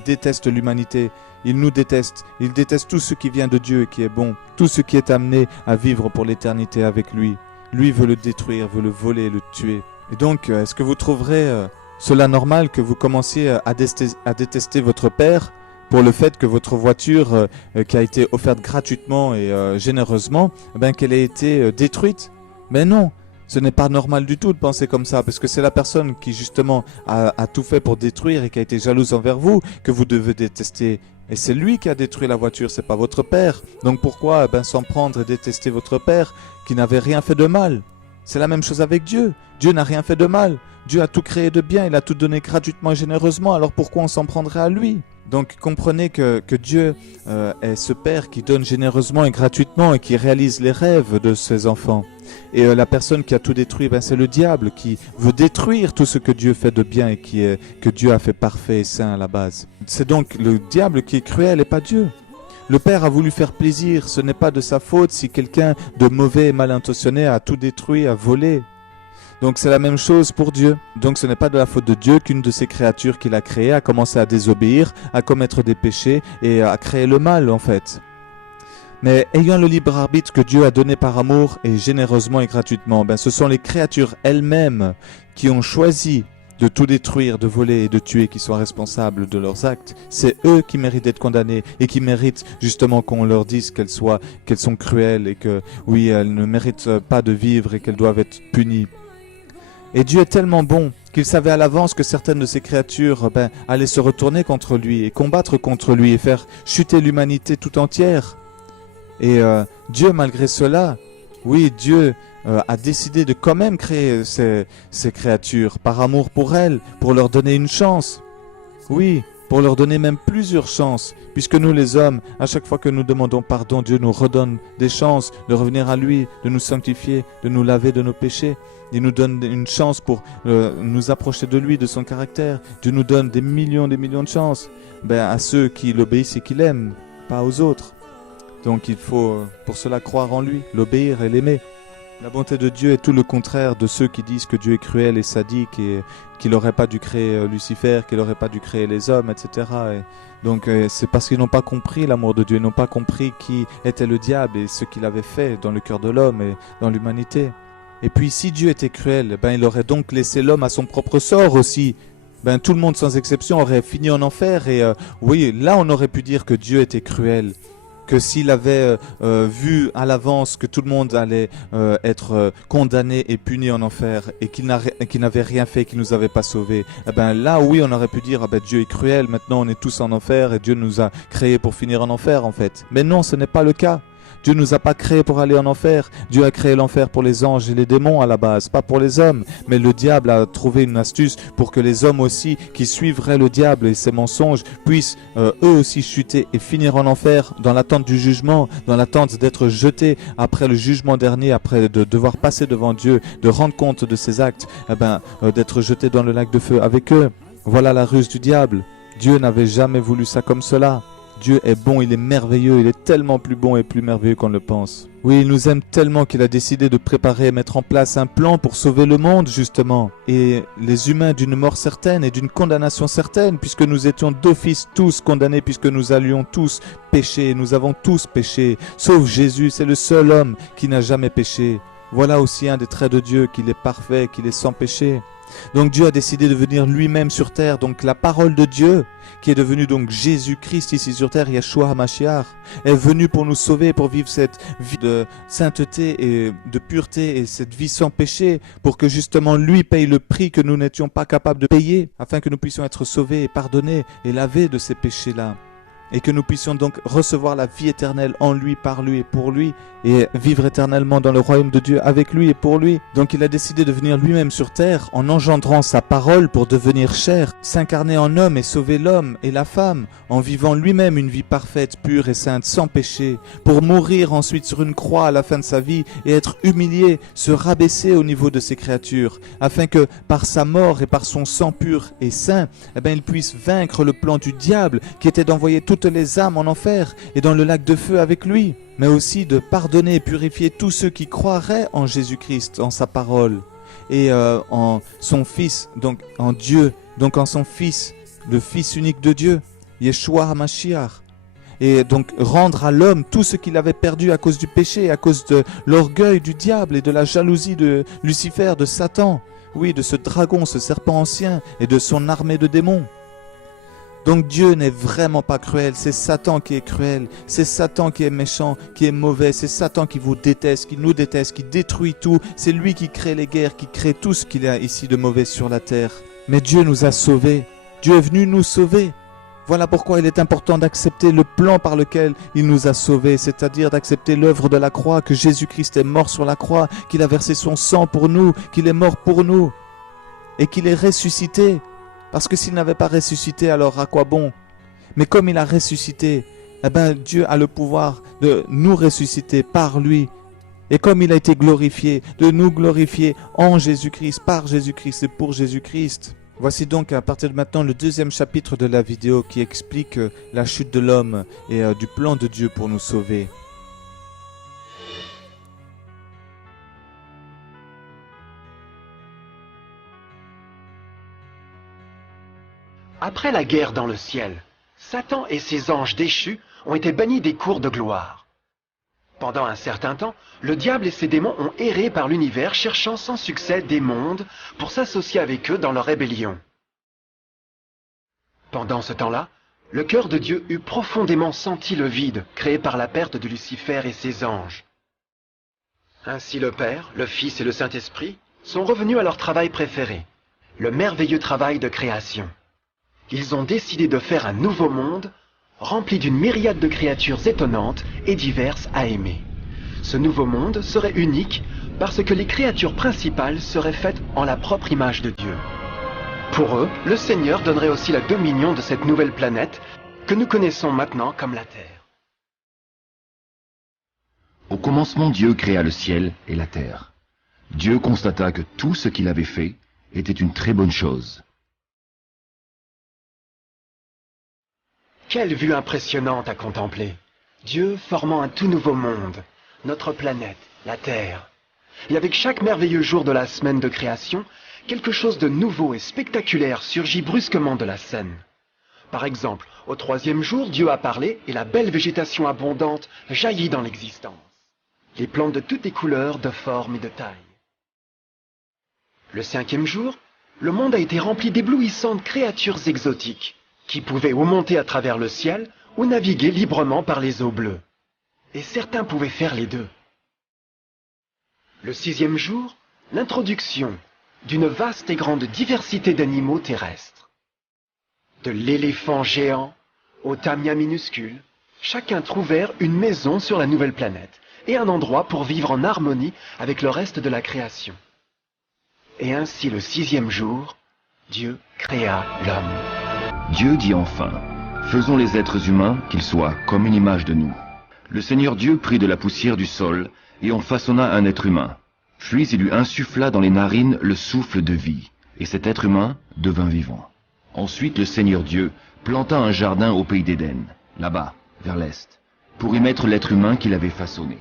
déteste l'humanité, il nous déteste. Il déteste tout ce qui vient de Dieu et qui est bon. Tout ce qui est amené à vivre pour l'éternité avec lui. Lui veut le détruire, veut le voler, le tuer. Et donc, est-ce que vous trouverez cela normal que vous commenciez à détester votre père pour le fait que votre voiture qui a été offerte gratuitement et généreusement, qu'elle ait été détruite? Mais non, ce n'est pas normal du tout de penser comme ça, parce que c'est la personne qui justement a tout fait pour détruire et qui a été jalouse envers vous que vous devez détester. Et c'est lui qui a détruit la voiture, c'est pas votre père. Donc pourquoi s'en prendre et détester votre père qui n'avait rien fait de mal? C'est la même chose avec Dieu. Dieu n'a rien fait de mal. Dieu a tout créé de bien, il a tout donné gratuitement et généreusement, alors pourquoi on s'en prendrait à lui? Donc comprenez que Dieu est ce Père qui donne généreusement et gratuitement et qui réalise les rêves de ses enfants. Et la personne qui a tout détruit, c'est le diable qui veut détruire tout ce que Dieu fait de bien et que Dieu a fait parfait et saint à la base. C'est donc le diable qui est cruel et pas Dieu. Le Père a voulu faire plaisir, ce n'est pas de sa faute si quelqu'un de mauvais et mal intentionné a tout détruit, a volé. Donc c'est la même chose pour Dieu. Donc ce n'est pas de la faute de Dieu qu'une de ses créatures qu'il a créées a commencé à désobéir, à commettre des péchés et à créer le mal en fait. Mais ayant le libre arbitre que Dieu a donné par amour et généreusement et gratuitement, ce sont les créatures elles-mêmes qui ont choisi de tout détruire, de voler et de tuer, qui sont responsables de leurs actes. C'est eux qui méritent d'être condamnés et qui méritent justement qu'on leur dise qu'elles sont cruelles et que oui, elles ne méritent pas de vivre et qu'elles doivent être punies. Et Dieu est tellement bon qu'il savait à l'avance que certaines de ces créatures allaient se retourner contre lui et combattre contre lui et faire chuter l'humanité tout entière. Et Dieu, malgré cela, oui, Dieu a décidé de quand même créer ces créatures par amour pour elles, pour leur donner une chance. Oui, pour leur donner même plusieurs chances, puisque nous les hommes, à chaque fois que nous demandons pardon, Dieu nous redonne des chances de revenir à lui, de nous sanctifier, de nous laver de nos péchés. Il nous donne une chance pour nous approcher de lui, de son caractère. Dieu nous donne des millions de chances à ceux qui l'obéissent et qui l'aiment, pas aux autres. Donc il faut pour cela croire en lui, l'obéir et l'aimer. La bonté de Dieu est tout le contraire de ceux qui disent que Dieu est cruel et sadique et qu'il n'aurait pas dû créer Lucifer, qu'il n'aurait pas dû créer les hommes, etc. Et donc c'est parce qu'ils n'ont pas compris l'amour de Dieu, ils n'ont pas compris qui était le diable et ce qu'il avait fait dans le cœur de l'homme et dans l'humanité. Et puis si Dieu était cruel, il aurait donc laissé l'homme à son propre sort aussi. Tout le monde sans exception aurait fini en enfer et oui, là on aurait pu dire que Dieu était cruel. Que s'il avait vu à l'avance que tout le monde allait être condamné et puni en enfer et qu'il n'avait rien fait, qu'il nous avait pas sauvés, là oui on aurait pu dire Dieu est cruel, maintenant on est tous en enfer et Dieu nous a créés pour finir en enfer en fait. Mais non, ce n'est pas le cas. Dieu ne nous a pas créés pour aller en enfer. Dieu a créé l'enfer pour les anges et les démons à la base, pas pour les hommes. Mais le diable a trouvé une astuce pour que les hommes aussi, qui suivraient le diable et ses mensonges, puissent eux aussi chuter et finir en enfer dans l'attente du jugement, dans l'attente d'être jetés après le jugement dernier, après de devoir passer devant Dieu, de rendre compte de ses actes, d'être jetés dans le lac de feu avec eux. Voilà la ruse du diable. Dieu n'avait jamais voulu ça comme cela. Dieu est bon, il est merveilleux, il est tellement plus bon et plus merveilleux qu'on le pense. Oui, il nous aime tellement qu'il a décidé de préparer et mettre en place un plan pour sauver le monde, justement. Et les humains d'une mort certaine et d'une condamnation certaine, puisque nous étions d'office tous condamnés, puisque nous allions tous pécher, nous avons tous péché. Sauf Jésus, c'est le seul homme qui n'a jamais péché. Voilà aussi un des traits de Dieu, qu'il est parfait, qu'il est sans péché. Donc Dieu a décidé de venir lui-même sur terre, donc la parole de Dieu, qui est devenue donc Jésus-Christ ici sur terre, Yeshua HaMashiach, est venu pour nous sauver, pour vivre cette vie de sainteté et de pureté et cette vie sans péché, pour que justement lui paye le prix que nous n'étions pas capables de payer, afin que nous puissions être sauvés et pardonnés et lavés de ces péchés-là. et que nous puissions donc recevoir la vie éternelle en lui, par lui et pour lui, et vivre éternellement dans le royaume de Dieu avec lui et pour lui. Donc il a décidé de venir lui-même sur terre en engendrant sa parole pour devenir chair, s'incarner en homme et sauver l'homme et la femme, en vivant lui-même une vie parfaite, pure et sainte, sans péché, pour mourir ensuite sur une croix à la fin de sa vie et être humilié, se rabaisser au niveau de ses créatures, afin que par sa mort et par son sang pur et saint, il puisse vaincre le plan du diable qui était d'envoyer toutes les âmes en enfer et dans le lac de feu avec lui, mais aussi de pardonner et purifier tous ceux qui croiraient en Jésus-Christ, en sa parole, et en son Fils, donc en Dieu, donc en son Fils, le Fils unique de Dieu, Yeshua HaMashiach, et donc rendre à l'homme tout ce qu'il avait perdu à cause du péché, à cause de l'orgueil du diable et de la jalousie de Lucifer, de Satan, oui, de ce dragon, ce serpent ancien et de son armée de démons. Donc Dieu n'est vraiment pas cruel, c'est Satan qui est cruel, c'est Satan qui est méchant, qui est mauvais, c'est Satan qui vous déteste, qui nous déteste, qui détruit tout, c'est lui qui crée les guerres, qui crée tout ce qu'il y a ici de mauvais sur la terre. Mais Dieu nous a sauvés, Dieu est venu nous sauver. Voilà pourquoi il est important d'accepter le plan par lequel il nous a sauvés, c'est-à-dire d'accepter l'œuvre de la croix, que Jésus-Christ est mort sur la croix, qu'il a versé son sang pour nous, qu'il est mort pour nous et qu'il est ressuscité. Parce que s'il n'avait pas ressuscité, alors à quoi bon? Mais comme il a ressuscité, Dieu a le pouvoir de nous ressusciter par lui. Et comme il a été glorifié, de nous glorifier en Jésus-Christ, par Jésus-Christ et pour Jésus-Christ. Voici donc à partir de maintenant le deuxième chapitre de la vidéo qui explique la chute de l'homme et du plan de Dieu pour nous sauver. Après la guerre dans le ciel, Satan et ses anges déchus ont été bannis des cours de gloire. Pendant un certain temps, le diable et ses démons ont erré par l'univers cherchant sans succès des mondes pour s'associer avec eux dans leur rébellion. Pendant ce temps-là, le cœur de Dieu eut profondément senti le vide créé par la perte de Lucifer et ses anges. Ainsi le Père, le Fils et le Saint-Esprit sont revenus à leur travail préféré, le merveilleux travail de création. Ils ont décidé de faire un nouveau monde, rempli d'une myriade de créatures étonnantes et diverses à aimer. Ce nouveau monde serait unique parce que les créatures principales seraient faites en la propre image de Dieu. Pour eux, le Seigneur donnerait aussi la dominion de cette nouvelle planète que nous connaissons maintenant comme la Terre. Au commencement, Dieu créa le ciel et la terre. Dieu constata que tout ce qu'il avait fait était une très bonne chose. Quelle vue impressionnante à contempler! Dieu formant un tout nouveau monde, notre planète, la Terre. Et avec chaque merveilleux jour de la semaine de création, quelque chose de nouveau et spectaculaire surgit brusquement de la scène. Par exemple, au troisième jour, Dieu a parlé et la belle végétation abondante jaillit dans l'existence. Les plantes de toutes les couleurs, de formes et de tailles. Le cinquième jour, le monde a été rempli d'éblouissantes créatures exotiques, qui pouvaient ou monter à travers le ciel ou naviguer librement par les eaux bleues. Et certains pouvaient faire les deux. Le sixième jour, l'introduction d'une vaste et grande diversité d'animaux terrestres. De l'éléphant géant au tamia minuscule, chacun trouvèrent une maison sur la nouvelle planète et un endroit pour vivre en harmonie avec le reste de la création. Et ainsi le sixième jour, Dieu créa l'homme. Dieu dit enfin, faisons les êtres humains qu'ils soient comme une image de nous. Le Seigneur Dieu prit de la poussière du sol et en façonna un être humain. Puis il lui insuffla dans les narines le souffle de vie, et cet être humain devint vivant. Ensuite le Seigneur Dieu planta un jardin au pays d'Éden, là-bas, vers l'est, pour y mettre l'être humain qu'il avait façonné.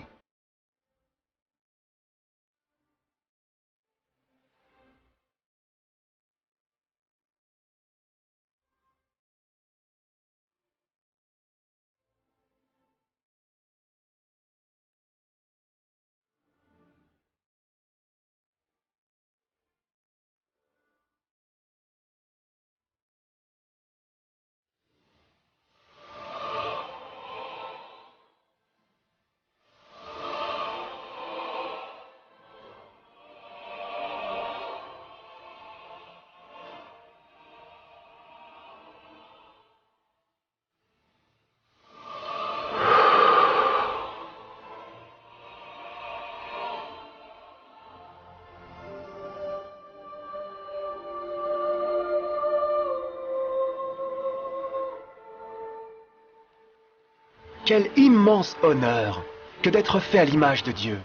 Quel immense honneur que d'être fait à l'image de Dieu.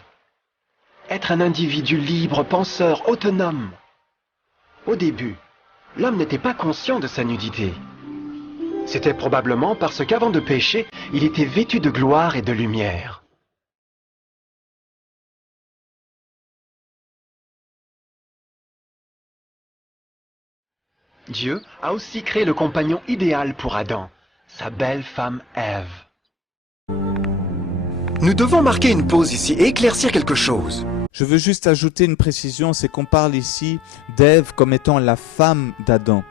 Être un individu libre, penseur, autonome. Au début, l'homme n'était pas conscient de sa nudité. C'était probablement parce qu'avant de pécher, il était vêtu de gloire et de lumière. Dieu a aussi créé le compagnon idéal pour Adam, sa belle femme Ève. Nous devons marquer une pause ici et éclaircir quelque chose. Je veux juste ajouter une précision, c'est qu'on parle ici d'Ève comme étant la femme d'Adam.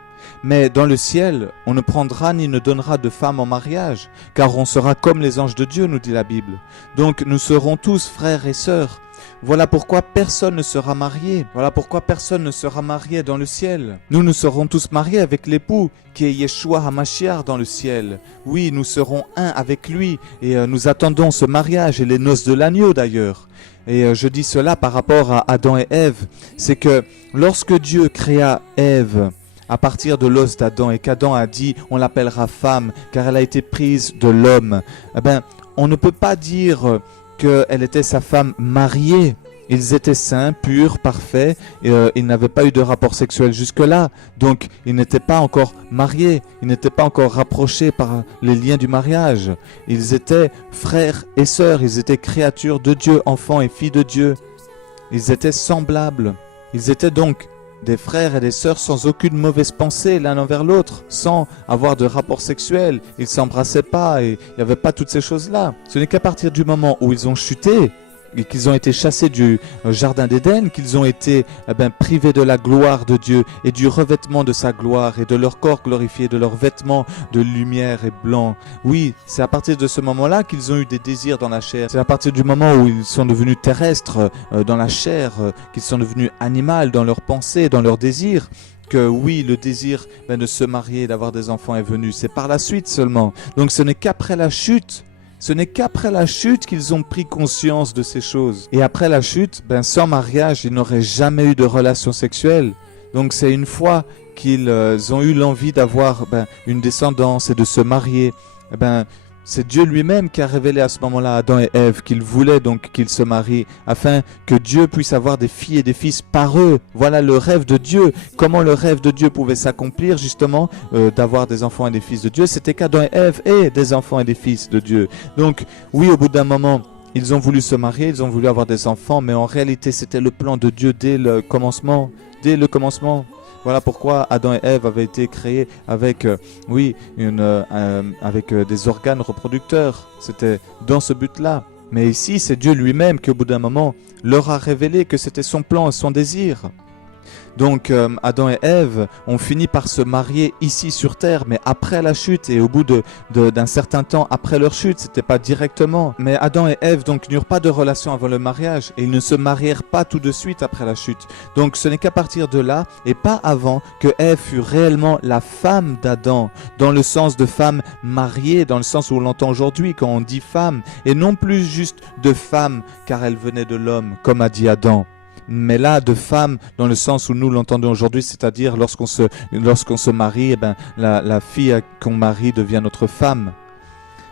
Mais dans le ciel, on ne prendra ni ne donnera de femme en mariage, car on sera comme les anges de Dieu, nous dit la Bible. Donc nous serons tous frères et sœurs. Voilà pourquoi personne ne sera marié. Voilà pourquoi personne ne sera marié dans le ciel. Nous serons tous mariés avec l'époux, qui est Yeshua HaMashiach dans le ciel. Oui, nous serons un avec lui, et nous attendons ce mariage et les noces de l'agneau d'ailleurs. Et je dis cela par rapport à Adam et Ève. C'est que lorsque Dieu créa Ève, à partir de l'os d'Adam, et qu'Adam a dit on l'appellera femme car elle a été prise de l'homme, eh ben, on ne peut pas dire qu'elle était sa femme mariée. Ils étaient saints, purs, parfaits, et ils n'avaient pas eu de rapport sexuel jusque-là, donc ils n'étaient pas encore mariés, ils n'étaient pas encore rapprochés par les liens du mariage. Ils étaient frères et sœurs, ils étaient créatures de Dieu, enfants et filles de Dieu. Ils étaient semblables, ils étaient donc des frères et des sœurs sans aucune mauvaise pensée l'un envers l'autre, sans avoir de rapport sexuel. Ils ne s'embrassaient pas et il n'y avait pas toutes ces choses-là. Ce n'est qu'à partir du moment où ils ont chuté et qu'ils ont été chassés du jardin d'Éden, qu'ils ont été privés de la gloire de Dieu et du revêtement de sa gloire et de leur corps glorifié, de leurs vêtements de lumière et blanc. Oui, c'est à partir de ce moment-là qu'ils ont eu des désirs dans la chair. C'est à partir du moment où ils sont devenus terrestres dans la chair, qu'ils sont devenus animaux dans leurs pensées, dans leurs désirs, que oui, le désir de se marier, d'avoir des enfants est venu. C'est par la suite seulement. Donc ce n'est qu'après la chute. Ce n'est qu'après la chute qu'ils ont pris conscience de ces choses. Et après la chute, sans mariage, ils n'auraient jamais eu de relation sexuelle. Donc c'est une fois qu'ils ont eu l'envie d'avoir une descendance et de se marier, c'est Dieu lui-même qui a révélé à ce moment-là à Adam et Ève qu'il voulait donc qu'ils se marient afin que Dieu puisse avoir des filles et des fils par eux. Voilà le rêve de Dieu. Comment le rêve de Dieu pouvait s'accomplir justement d'avoir des enfants et des fils de Dieu? C'était qu'Adam et Ève aient des enfants et des fils de Dieu. Donc oui, au bout d'un moment, ils ont voulu se marier, ils ont voulu avoir des enfants, mais en réalité c'était le plan de Dieu dès le commencement. Dès le commencement. Voilà pourquoi Adam et Ève avaient été créés avec, avec des organes reproducteurs. C'était dans ce but-là. Mais ici, c'est Dieu lui-même qui, au bout d'un moment, leur a révélé que c'était son plan et son désir. Donc Adam et Ève ont fini par se marier ici sur terre, mais après la chute et au bout d'un certain temps après leur chute, c'était pas directement. Mais Adam et Ève donc n'eurent pas de relation avant le mariage et ils ne se marièrent pas tout de suite après la chute. Donc ce n'est qu'à partir de là et pas avant que Ève fut réellement la femme d'Adam, dans le sens de femme mariée, dans le sens où on l'entend aujourd'hui quand on dit femme, et non plus juste de femme car elle venait de l'homme, comme a dit Adam. Mais là, de femme, dans le sens où nous l'entendons aujourd'hui, c'est-à-dire lorsqu'on se marie, la fille qu'on marie devient notre femme.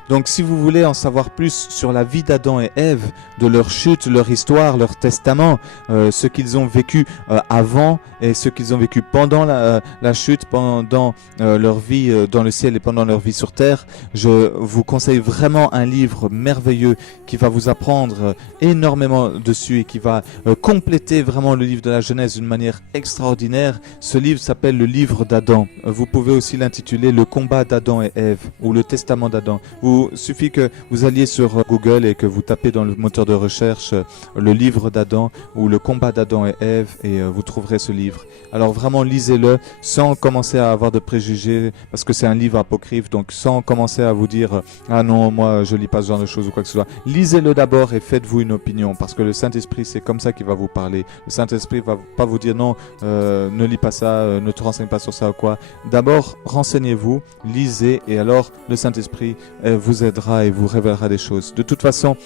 Donc si vous voulez en savoir plus sur la vie d'Adam et Ève, de leur chute, leur histoire, leur testament, ce qu'ils ont vécu avant et ce qu'ils ont vécu pendant la chute, pendant leur vie dans le ciel et pendant leur vie sur terre, je vous conseille vraiment un livre merveilleux qui va vous apprendre énormément dessus et qui va compléter vraiment le livre de la Genèse d'une manière extraordinaire. Ce livre s'appelle le livre d'Adam. Vous pouvez aussi l'intituler Le combat d'Adam et Ève ou le testament d'Adam. Il suffit que vous alliez sur Google et que vous tapez dans le moteur de recherche le livre d'Adam ou le combat d'Adam et Ève et vous trouverez ce livre. Alors vraiment lisez-le sans commencer à avoir de préjugés parce que c'est un livre apocryphe, donc sans commencer à vous dire ah non moi je lis pas ce genre de choses ou quoi que ce soit. Lisez-le d'abord et faites-vous une opinion parce que le Saint-Esprit c'est comme ça qu'il va vous parler. Le Saint-Esprit va pas vous dire non ne lis pas ça, ne te renseigne pas sur ça ou quoi. D'abord renseignez-vous, lisez et alors le Saint-Esprit vous aidera et vous révélera des choses. De toute façon,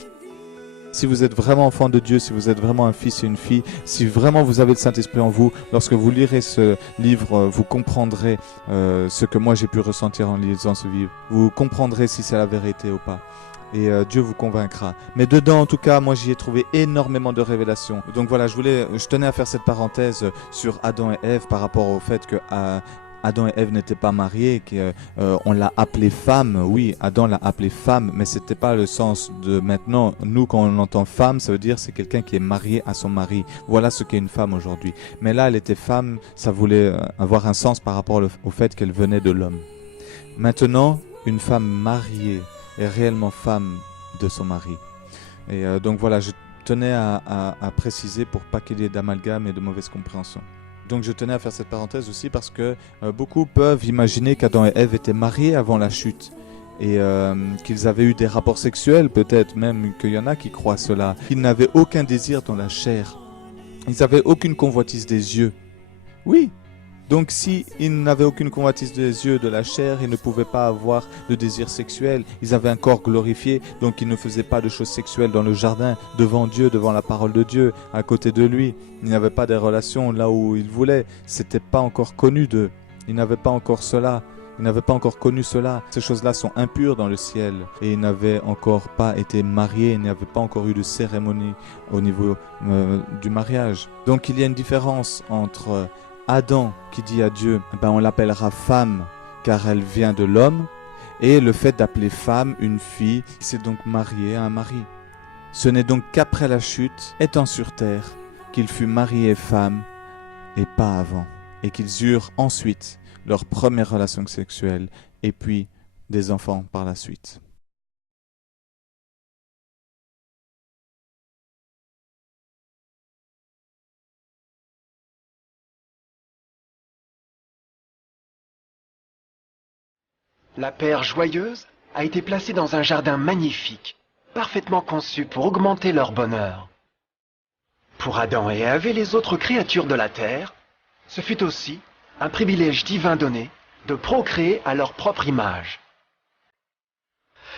si vous êtes vraiment enfant de Dieu, si vous êtes vraiment un fils et une fille, si vraiment vous avez le Saint-Esprit en vous, lorsque vous lirez ce livre, vous comprendrez ce que moi j'ai pu ressentir en lisant ce livre. Vous comprendrez si c'est la vérité ou pas. et Dieu vous convaincra. Mais dedans, en tout cas, moi j'y ai trouvé énormément de révélations. Donc voilà, je tenais à faire cette parenthèse sur Adam et Ève par rapport au fait que Adam et Ève n'étaient pas mariés, qu'on l'a appelé femme. Oui, Adam l'a appelé femme, mais c'était pas le sens de maintenant. Nous, quand on entend femme, ça veut dire c'est quelqu'un qui est marié à son mari. Voilà ce qu'est une femme aujourd'hui. Mais là, elle était femme, ça voulait avoir un sens par rapport au fait qu'elle venait de l'homme. Maintenant, une femme mariée est réellement femme de son mari. Et donc voilà, je tenais à préciser pour pas qu'il y ait d'amalgame et de mauvaise compréhension. Donc je tenais à faire cette parenthèse aussi parce que beaucoup peuvent imaginer qu'Adam et Ève étaient mariés avant la chute et qu'ils avaient eu des rapports sexuels, peut-être même qu'il y en a qui croient cela. Ils n'avaient aucun désir dans la chair. Ils n'avaient aucune convoitise des yeux. Oui. Donc si ils n'avaient aucune convoitise des yeux, de la chair, ils ne pouvaient pas avoir de désir sexuel. Ils avaient un corps glorifié, donc ils ne faisaient pas de choses sexuelles dans le jardin, devant Dieu, devant la parole de Dieu, à côté de lui. Ils n'avaient pas des relations là où ils voulaient. C'était pas encore connu d'eux. Ils n'avaient pas encore cela. Ils n'avaient pas encore connu cela. Ces choses-là sont impures dans le ciel. Et ils n'avaient encore pas été mariés. Ils n'avaient pas encore eu de cérémonie au niveau du mariage. Donc il y a une différence entre Adam qui dit à Dieu, on l'appellera femme car elle vient de l'homme, et le fait d'appeler femme une fille qui s'est donc mariée à un mari. Ce n'est donc qu'après la chute, étant sur terre, qu'il fut marié femme et pas avant, et qu'ils eurent ensuite leur première relation sexuelle et puis des enfants par la suite. La paire joyeuse a été placée dans un jardin magnifique, parfaitement conçu pour augmenter leur bonheur. Pour Adam et Ève et les autres créatures de la terre, ce fut aussi un privilège divin donné de procréer à leur propre image.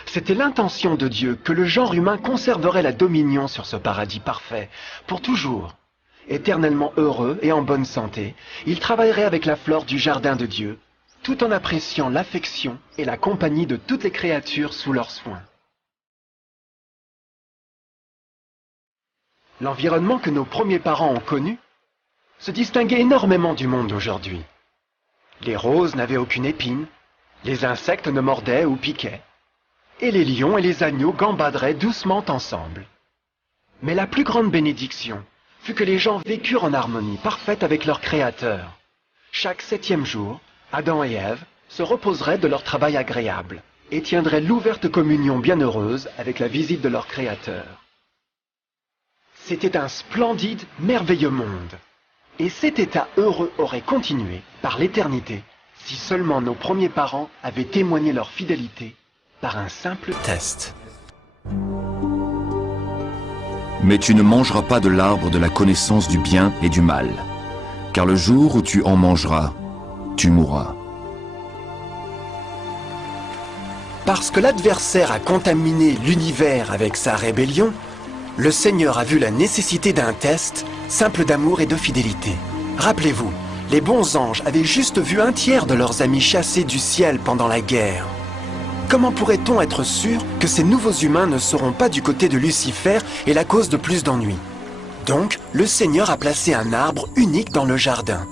C'était l'intention de Dieu que le genre humain conserverait la dominion sur ce paradis parfait, pour toujours. Éternellement heureux et en bonne santé, il travaillerait avec la flore du jardin de Dieu, tout en appréciant l'affection et la compagnie de toutes les créatures sous leurs soins. L'environnement que nos premiers parents ont connu se distinguait énormément du monde d'aujourd'hui. Les roses n'avaient aucune épine, les insectes ne mordaient ou piquaient, et les lions et les agneaux gambaderaient doucement ensemble. Mais la plus grande bénédiction fut que les gens vécurent en harmonie parfaite avec leur Créateur. Chaque 7e jour, Adam et Ève se reposeraient de leur travail agréable et tiendraient l'ouverte communion bienheureuse avec la visite de leur Créateur. C'était un splendide, merveilleux monde. Et cet état heureux aurait continué par l'éternité si seulement nos premiers parents avaient témoigné leur fidélité par un simple test. Mais tu ne mangeras pas de l'arbre de la connaissance du bien et du mal, car le jour où tu en mangeras, tu mourras. Parce que l'adversaire a contaminé l'univers avec sa rébellion, le Seigneur a vu la nécessité d'un test simple d'amour et de fidélité. Rappelez-vous, les bons anges avaient juste vu un tiers de leurs amis chassés du ciel pendant la guerre. Comment pourrait-on être sûr que ces nouveaux humains ne seront pas du côté de Lucifer et la cause de plus d'ennuis? Donc, le Seigneur a placé un arbre unique dans le jardin.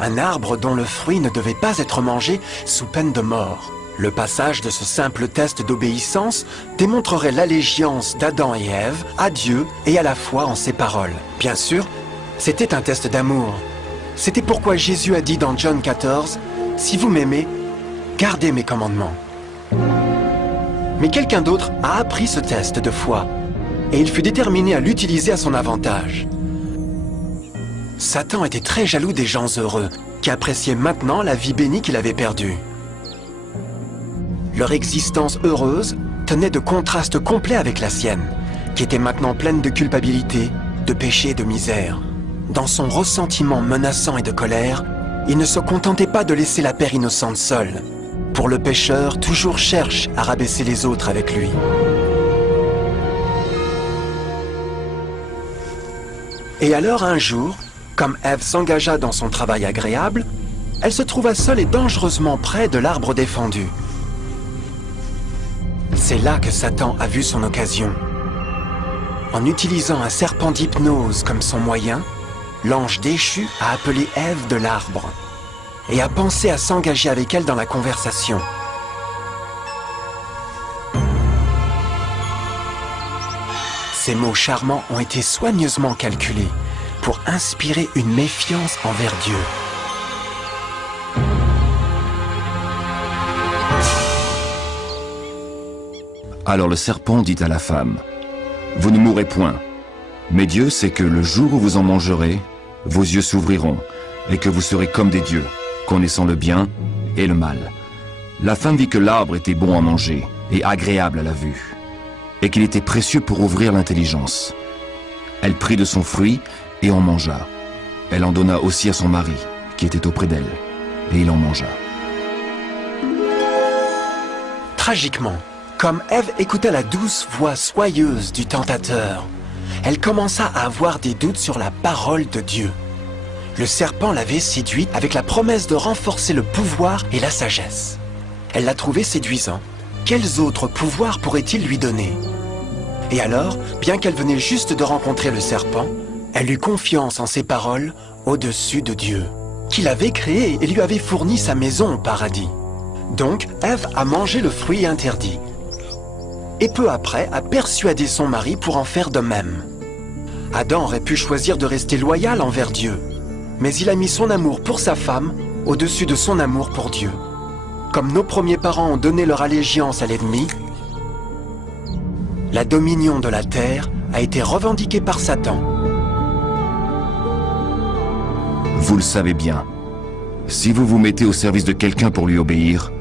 Un arbre dont le fruit ne devait pas être mangé sous peine de mort. Le passage de ce simple test d'obéissance démontrerait l'allégeance d'Adam et Ève à Dieu et à la foi en ses paroles. Bien sûr, c'était un test d'amour. C'était pourquoi Jésus a dit dans John 14, « Si vous m'aimez, gardez mes commandements. » Mais quelqu'un d'autre a appris ce test de foi, et il fut déterminé à l'utiliser à son avantage. Satan était très jaloux des gens heureux, qui appréciaient maintenant la vie bénie qu'il avait perdue. Leur existence heureuse tenait de contraste complet avec la sienne, qui était maintenant pleine de culpabilité, de péché et de misère. Dans son ressentiment menaçant et de colère, il ne se contentait pas de laisser la paire innocente seule. Pour le pécheur, toujours cherche à rabaisser les autres avec lui. Et alors un jour, comme Ève s'engagea dans son travail agréable, elle se trouva seule et dangereusement près de l'arbre défendu. C'est là que Satan a vu son occasion. En utilisant un serpent d'hypnose comme son moyen, l'ange déchu a appelé Ève de l'arbre et a pensé à s'engager avec elle dans la conversation. Ces mots charmants ont été soigneusement calculés pour inspirer une méfiance envers Dieu. Alors le serpent dit à la femme, « Vous ne mourrez point, mais Dieu sait que le jour où vous en mangerez, vos yeux s'ouvriront, et que vous serez comme des dieux, connaissant le bien et le mal. » La femme vit que l'arbre était bon à manger et agréable à la vue, et qu'il était précieux pour ouvrir l'intelligence. Elle prit de son fruit et en mangea. Elle en donna aussi à son mari, qui était auprès d'elle, et il en mangea. Tragiquement, comme Ève écoutait la douce voix soyeuse du tentateur, elle commença à avoir des doutes sur la parole de Dieu. Le serpent l'avait séduite avec la promesse de renforcer le pouvoir et la sagesse. Elle l'a trouvé séduisant. Quels autres pouvoirs pourrait-il lui donner? Et alors, bien qu'elle venait juste de rencontrer le serpent, elle eut confiance en ses paroles au-dessus de Dieu, qui l'avait créé et lui avait fourni sa maison au paradis. Donc, Ève a mangé le fruit interdit. Et peu après, a persuadé son mari pour en faire de même. Adam aurait pu choisir de rester loyal envers Dieu, mais il a mis son amour pour sa femme au-dessus de son amour pour Dieu. Comme nos premiers parents ont donné leur allégeance à l'ennemi, la dominion de la terre a été revendiquée par Satan. Vous le savez bien, si vous vous mettez au service de quelqu'un pour lui obéir,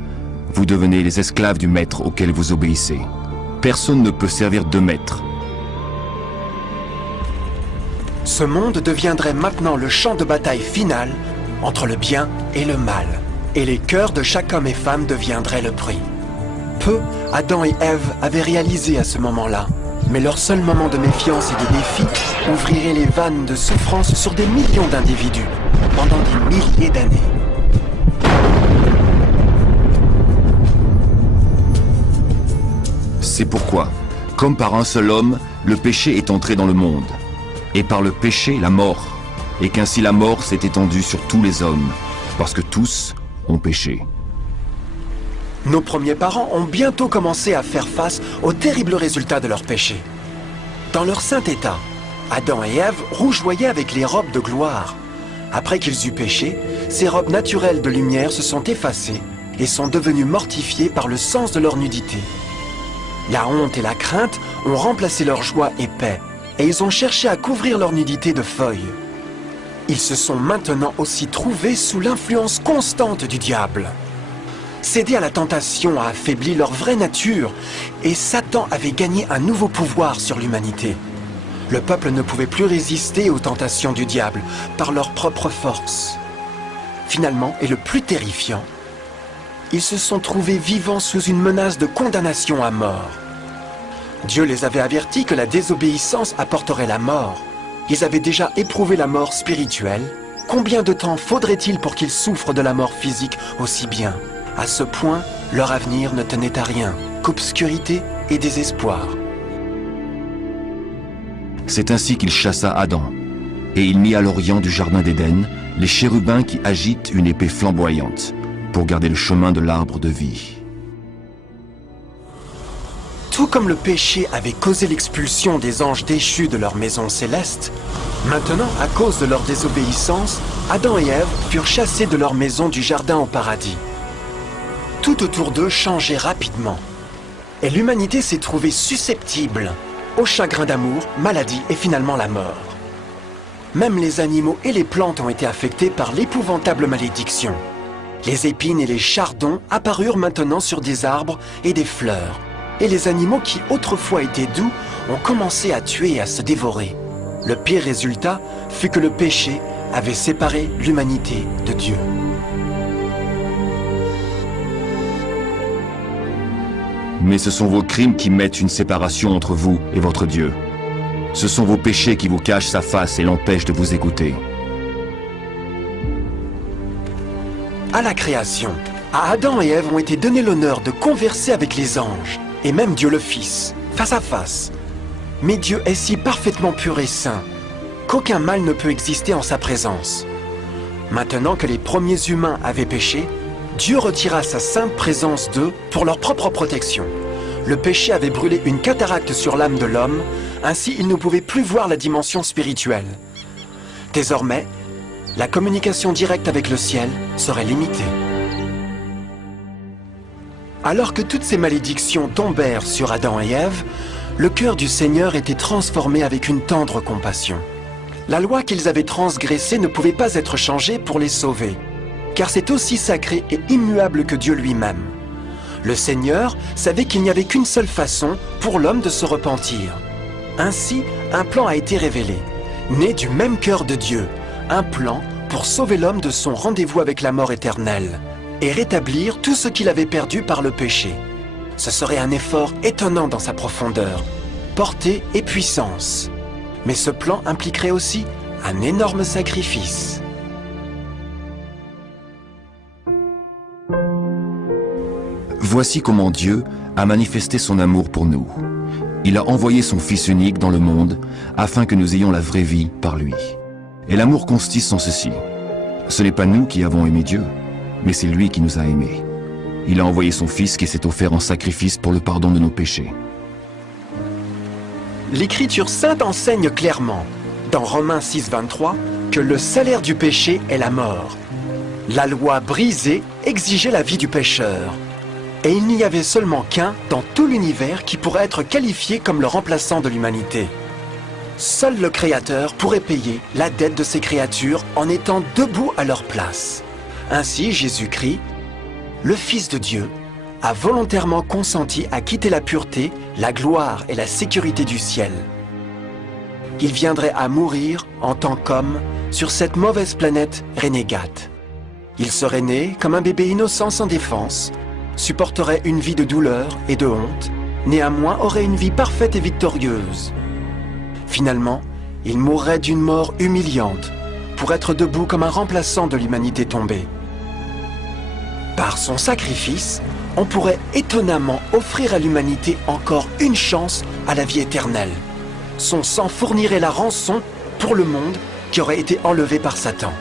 vous devenez les esclaves du maître auquel vous obéissez. Personne ne peut servir de maître. Ce monde deviendrait maintenant le champ de bataille final entre le bien et le mal. Et les cœurs de chaque homme et femme deviendraient le prix. Peu, Adam et Ève avaient réalisé à ce moment-là, mais leur seul moment de méfiance et de défi ouvrirait les vannes de souffrance sur des millions d'individus pendant des milliers d'années. C'est pourquoi, comme par un seul homme, le péché est entré dans le monde, et par le péché la mort, et qu'ainsi la mort s'est étendue sur tous les hommes, parce que tous ont péché. Nos premiers parents ont bientôt commencé à faire face aux terribles résultats de leur péché. Dans leur saint état, Adam et Ève rougeoyaient avec les robes de gloire. Après qu'ils eurent péché, ces robes naturelles de lumière se sont effacées et sont devenues mortifiées par le sens de leur nudité. La honte et la crainte ont remplacé leur joie et paix, et ils ont cherché à couvrir leur nudité de feuilles. Ils se sont maintenant aussi trouvés sous l'influence constante du diable. Céder à la tentation a affaibli leur vraie nature, et Satan avait gagné un nouveau pouvoir sur l'humanité. Le peuple ne pouvait plus résister aux tentations du diable par leur propre force. Finalement, et le plus terrifiant, ils se sont trouvés vivant sous une menace de condamnation à mort. Dieu les avait avertis que la désobéissance apporterait la mort. Ils avaient déjà éprouvé la mort spirituelle. Combien de temps faudrait-il pour qu'ils souffrent de la mort physique aussi bien? À ce point, leur avenir ne tenait à rien qu'obscurité et désespoir. C'est ainsi qu'il chassa Adam, et il mit à l'orient du jardin d'Éden les chérubins qui agitent une épée flamboyante pour garder le chemin de l'arbre de vie. Tout comme le péché avait causé l'expulsion des anges déchus de leur maison céleste, maintenant, à cause de leur désobéissance, Adam et Ève furent chassés de leur maison du jardin au paradis. Tout autour d'eux changeait rapidement, et l'humanité s'est trouvée susceptible au chagrin d'amour, maladie et finalement la mort. Même les animaux et les plantes ont été affectés par l'épouvantable malédiction. Les épines et les chardons apparurent maintenant sur des arbres et des fleurs, et les animaux qui autrefois étaient doux ont commencé à tuer et à se dévorer. Le pire résultat fut que le péché avait séparé l'humanité de Dieu. Mais ce sont vos crimes qui mettent une séparation entre vous et votre Dieu. Ce sont vos péchés qui vous cachent sa face et l'empêchent de vous écouter. À la création, à Adam et Ève ont été donnés l'honneur de converser avec les anges. et même Dieu le Fils, face à face. Mais Dieu est si parfaitement pur et saint qu'aucun mal ne peut exister en sa présence. Maintenant que les premiers humains avaient péché, Dieu retira sa sainte présence d'eux pour leur propre protection. Le péché avait brûlé une cataracte sur l'âme de l'homme, ainsi il ne pouvait plus voir la dimension spirituelle. Désormais, la communication directe avec le ciel serait limitée. Alors que toutes ces malédictions tombèrent sur Adam et Ève, le cœur du Seigneur était transformé avec une tendre compassion. La loi qu'ils avaient transgressée ne pouvait pas être changée pour les sauver, car c'est aussi sacré et immuable que Dieu lui-même. Le Seigneur savait qu'il n'y avait qu'une seule façon pour l'homme de se repentir. Ainsi, un plan a été révélé, né du même cœur de Dieu, un plan pour sauver l'homme de son rendez-vous avec la mort éternelle et rétablir tout ce qu'il avait perdu par le péché. Ce serait un effort étonnant dans sa profondeur, portée et puissance. Mais ce plan impliquerait aussi un énorme sacrifice. Voici comment Dieu a manifesté son amour pour nous. Il a envoyé son Fils unique dans le monde afin que nous ayons la vraie vie par lui. Et l'amour consiste en ceci. Ce n'est pas nous qui avons aimé Dieu, mais c'est lui qui nous a aimés. Il a envoyé son Fils qui s'est offert en sacrifice pour le pardon de nos péchés. L'Écriture sainte enseigne clairement, dans Romains 6, 23, que le salaire du péché est la mort. La loi brisée exigeait la vie du pécheur. Et il n'y avait seulement qu'un dans tout l'univers qui pourrait être qualifié comme le remplaçant de l'humanité. Seul le Créateur pourrait payer la dette de ses créatures en étant debout à leur place. Ainsi, Jésus-Christ, le Fils de Dieu, a volontairement consenti à quitter la pureté, la gloire et la sécurité du ciel. Il viendrait à mourir en tant qu'homme sur cette mauvaise planète renégate. Il serait né comme un bébé innocent sans défense, supporterait une vie de douleur et de honte, néanmoins aurait une vie parfaite et victorieuse. Finalement, il mourrait d'une mort humiliante pour être debout comme un remplaçant de l'humanité tombée. Par son sacrifice, on pourrait étonnamment offrir à l'humanité encore une chance à la vie éternelle. Son sang fournirait la rançon pour le monde qui aurait été enlevé par Satan.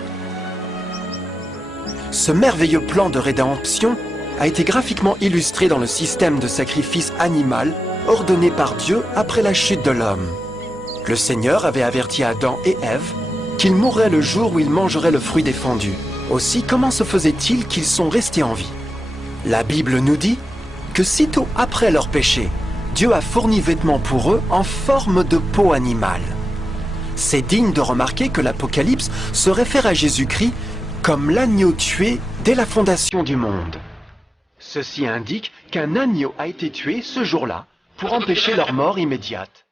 Ce merveilleux plan de rédemption a été graphiquement illustré dans le système de sacrifice animal ordonné par Dieu après la chute de l'homme. Le Seigneur avait averti Adam et Ève qu'ils mourraient le jour où ils mangeraient le fruit défendu. Aussi, comment se faisait-il qu'ils sont restés en vie? La Bible nous dit que sitôt après leur péché, Dieu a fourni vêtements pour eux en forme de peau animale. C'est digne de remarquer que l'Apocalypse se réfère à Jésus-Christ comme l'agneau tué dès la fondation du monde. Ceci indique qu'un agneau a été tué ce jour-là pour empêcher leur mort immédiate.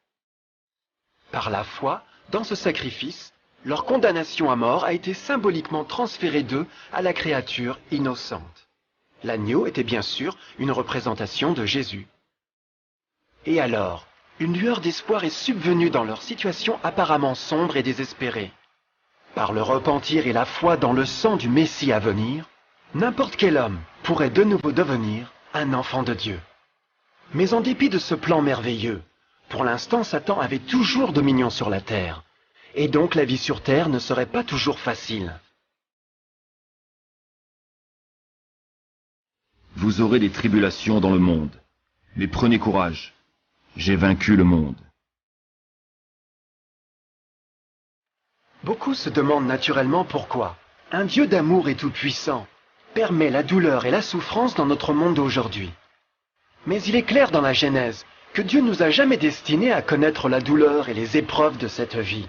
Par la foi, dans ce sacrifice, leur condamnation à mort a été symboliquement transférée d'eux à la créature innocente. L'agneau était bien sûr une représentation de Jésus. Et alors, une lueur d'espoir est subvenue dans leur situation apparemment sombre et désespérée. Par le repentir et la foi dans le sang du Messie à venir, n'importe quel homme pourrait de nouveau devenir un enfant de Dieu. Mais en dépit de ce plan merveilleux, pour l'instant Satan avait toujours dominion sur la terre, et donc la vie sur terre ne serait pas toujours facile. Vous aurez des tribulations dans le monde, mais prenez courage, j'ai vaincu le monde. Beaucoup se demandent naturellement pourquoi un Dieu d'amour et tout-puissant permet la douleur et la souffrance dans notre monde d'aujourd'hui. Mais il est clair dans la Genèse que Dieu nous a jamais destinés à connaître la douleur et les épreuves de cette vie.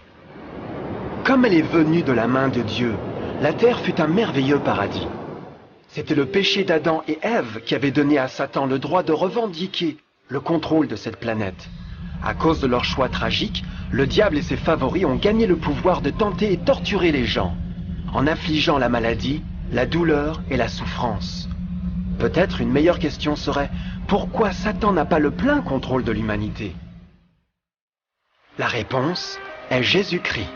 Comme elle est venue de la main de Dieu, la terre fut un merveilleux paradis. C'était le péché d'Adam et Ève qui avait donné à Satan le droit de revendiquer le contrôle de cette planète. À cause de leur choix tragique, le diable et ses favoris ont gagné le pouvoir de tenter et torturer les gens, en infligeant la maladie, la douleur et la souffrance. Peut-être une meilleure question serait pourquoi Satan n'a pas le plein contrôle de l'humanité? La réponse est Jésus-Christ.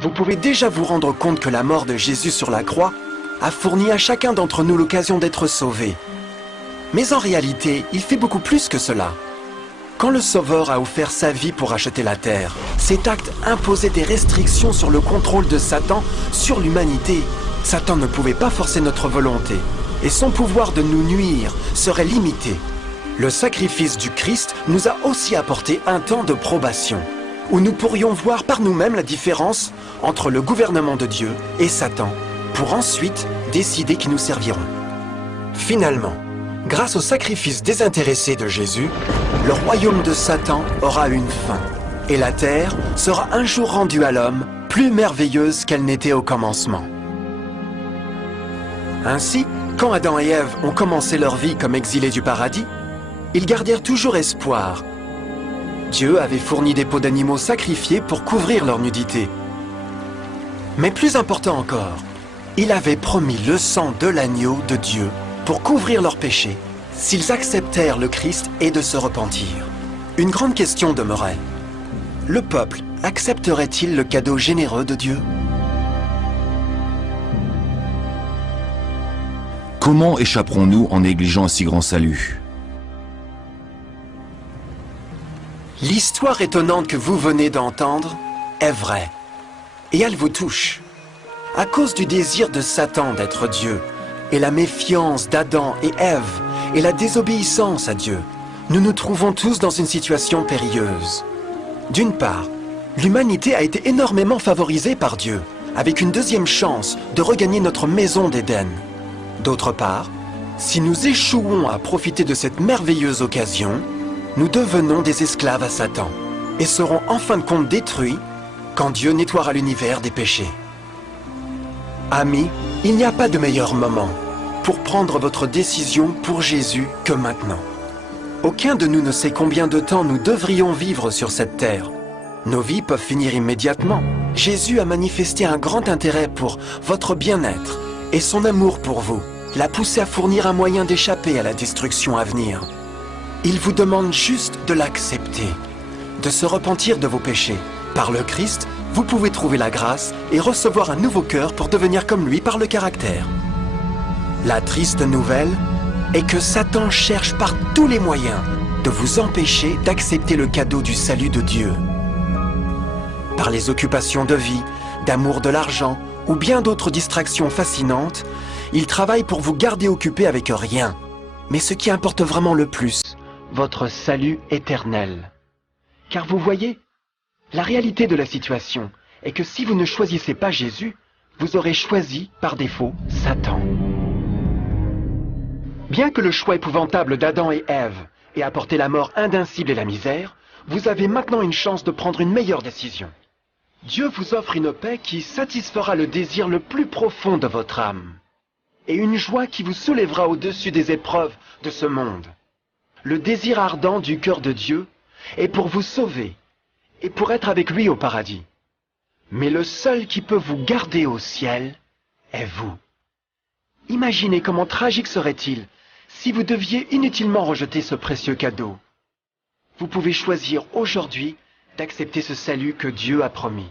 Vous pouvez déjà vous rendre compte que la mort de Jésus sur la croix a fourni à chacun d'entre nous l'occasion d'être sauvé. Mais en réalité, il fait beaucoup plus que cela. Quand le Sauveur a offert sa vie pour racheter la terre, cet acte imposait des restrictions sur le contrôle de Satan sur l'humanité. Satan ne pouvait pas forcer notre volonté, et son pouvoir de nous nuire serait limité. Le sacrifice du Christ nous a aussi apporté un temps de probation, où nous pourrions voir par nous-mêmes la différence entre le gouvernement de Dieu et Satan, pour ensuite décider qui nous serviront. Finalement, grâce au sacrifice désintéressé de Jésus, le royaume de Satan aura une fin, et la terre sera un jour rendue à l'homme plus merveilleuse qu'elle n'était au commencement. Ainsi, quand Adam et Ève ont commencé leur vie comme exilés du paradis, ils gardèrent toujours espoir. Dieu avait fourni des peaux d'animaux sacrifiés pour couvrir leur nudité. Mais plus important encore, il avait promis le sang de l'agneau de Dieu pour couvrir leurs péchés, s'ils acceptèrent le Christ et de se repentir. Une grande question demeurait. Le peuple accepterait-il le cadeau généreux de Dieu? Comment échapperons-nous en négligeant un si grand salut? L'histoire étonnante que vous venez d'entendre est vraie, et elle vous touche. À cause du désir de Satan d'être Dieu, et la méfiance d'Adam et Ève, et la désobéissance à Dieu, nous nous trouvons tous dans une situation périlleuse. D'une part, l'humanité a été énormément favorisée par Dieu, avec une deuxième chance de regagner notre maison d'Éden. D'autre part, si nous échouons à profiter de cette merveilleuse occasion, nous devenons des esclaves à Satan et serons en fin de compte détruits quand Dieu nettoiera l'univers des péchés. Amis, il n'y a pas de meilleur moment pour prendre votre décision pour Jésus que maintenant. Aucun de nous ne sait combien de temps nous devrions vivre sur cette terre. Nos vies peuvent finir immédiatement. Jésus a manifesté un grand intérêt pour votre bien-être et son amour pour vous l'a poussé à fournir un moyen d'échapper à la destruction à venir. Il vous demande juste de l'accepter, de se repentir de vos péchés. Par le Christ, vous pouvez trouver la grâce et recevoir un nouveau cœur pour devenir comme lui par le caractère. La triste nouvelle est que Satan cherche par tous les moyens de vous empêcher d'accepter le cadeau du salut de Dieu. Par les occupations de vie, d'amour de l'argent ou bien d'autres distractions fascinantes, il travaille pour vous garder occupé avec rien. Mais ce qui importe vraiment le plus, votre salut éternel. Car vous voyez, la réalité de la situation est que si vous ne choisissez pas Jésus, vous aurez choisi, par défaut, Satan. Bien que le choix épouvantable d'Adam et Ève ait apporté la mort indicible et la misère, vous avez maintenant une chance de prendre une meilleure décision. Dieu vous offre une paix qui satisfera le désir le plus profond de votre âme, et une joie qui vous soulèvera au-dessus des épreuves de ce monde. Le désir ardent du cœur de Dieu est pour vous sauver et pour être avec lui au paradis. Mais le seul qui peut vous garder au ciel est vous. Imaginez comment tragique serait-il si vous deviez inutilement rejeter ce précieux cadeau. Vous pouvez choisir aujourd'hui d'accepter ce salut que Dieu a promis.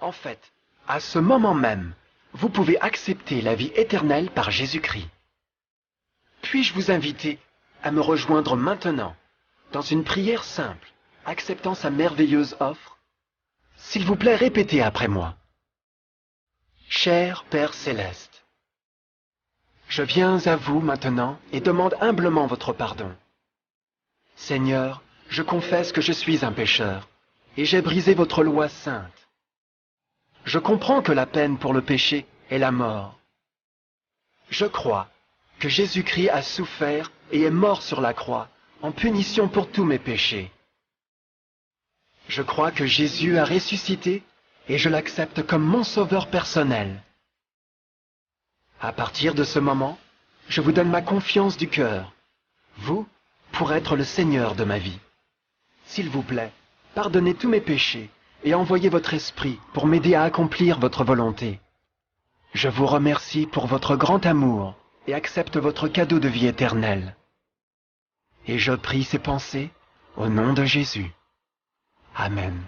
En fait, à ce moment même, vous pouvez accepter la vie éternelle par Jésus-Christ. Puis-je vous inviter à me rejoindre maintenant dans une prière simple, acceptant sa merveilleuse offre? S'il vous plaît, répétez après moi. Cher Père Céleste, je viens à vous maintenant et demande humblement votre pardon. Seigneur, je confesse que je suis un pécheur et j'ai brisé votre loi sainte. Je comprends que la peine pour le péché est la mort. Je crois que Jésus-Christ a souffert et est mort sur la croix en punition pour tous mes péchés. Je crois que Jésus a ressuscité et je l'accepte comme mon sauveur personnel. À partir de ce moment, je vous donne ma confiance du cœur, vous, pour être le Seigneur de ma vie. S'il vous plaît, pardonnez tous mes péchés et envoyez votre esprit pour m'aider à accomplir votre volonté. Je vous remercie pour votre grand amour et accepte votre cadeau de vie éternelle. Et je prie ces pensées au nom de Jésus. Amen.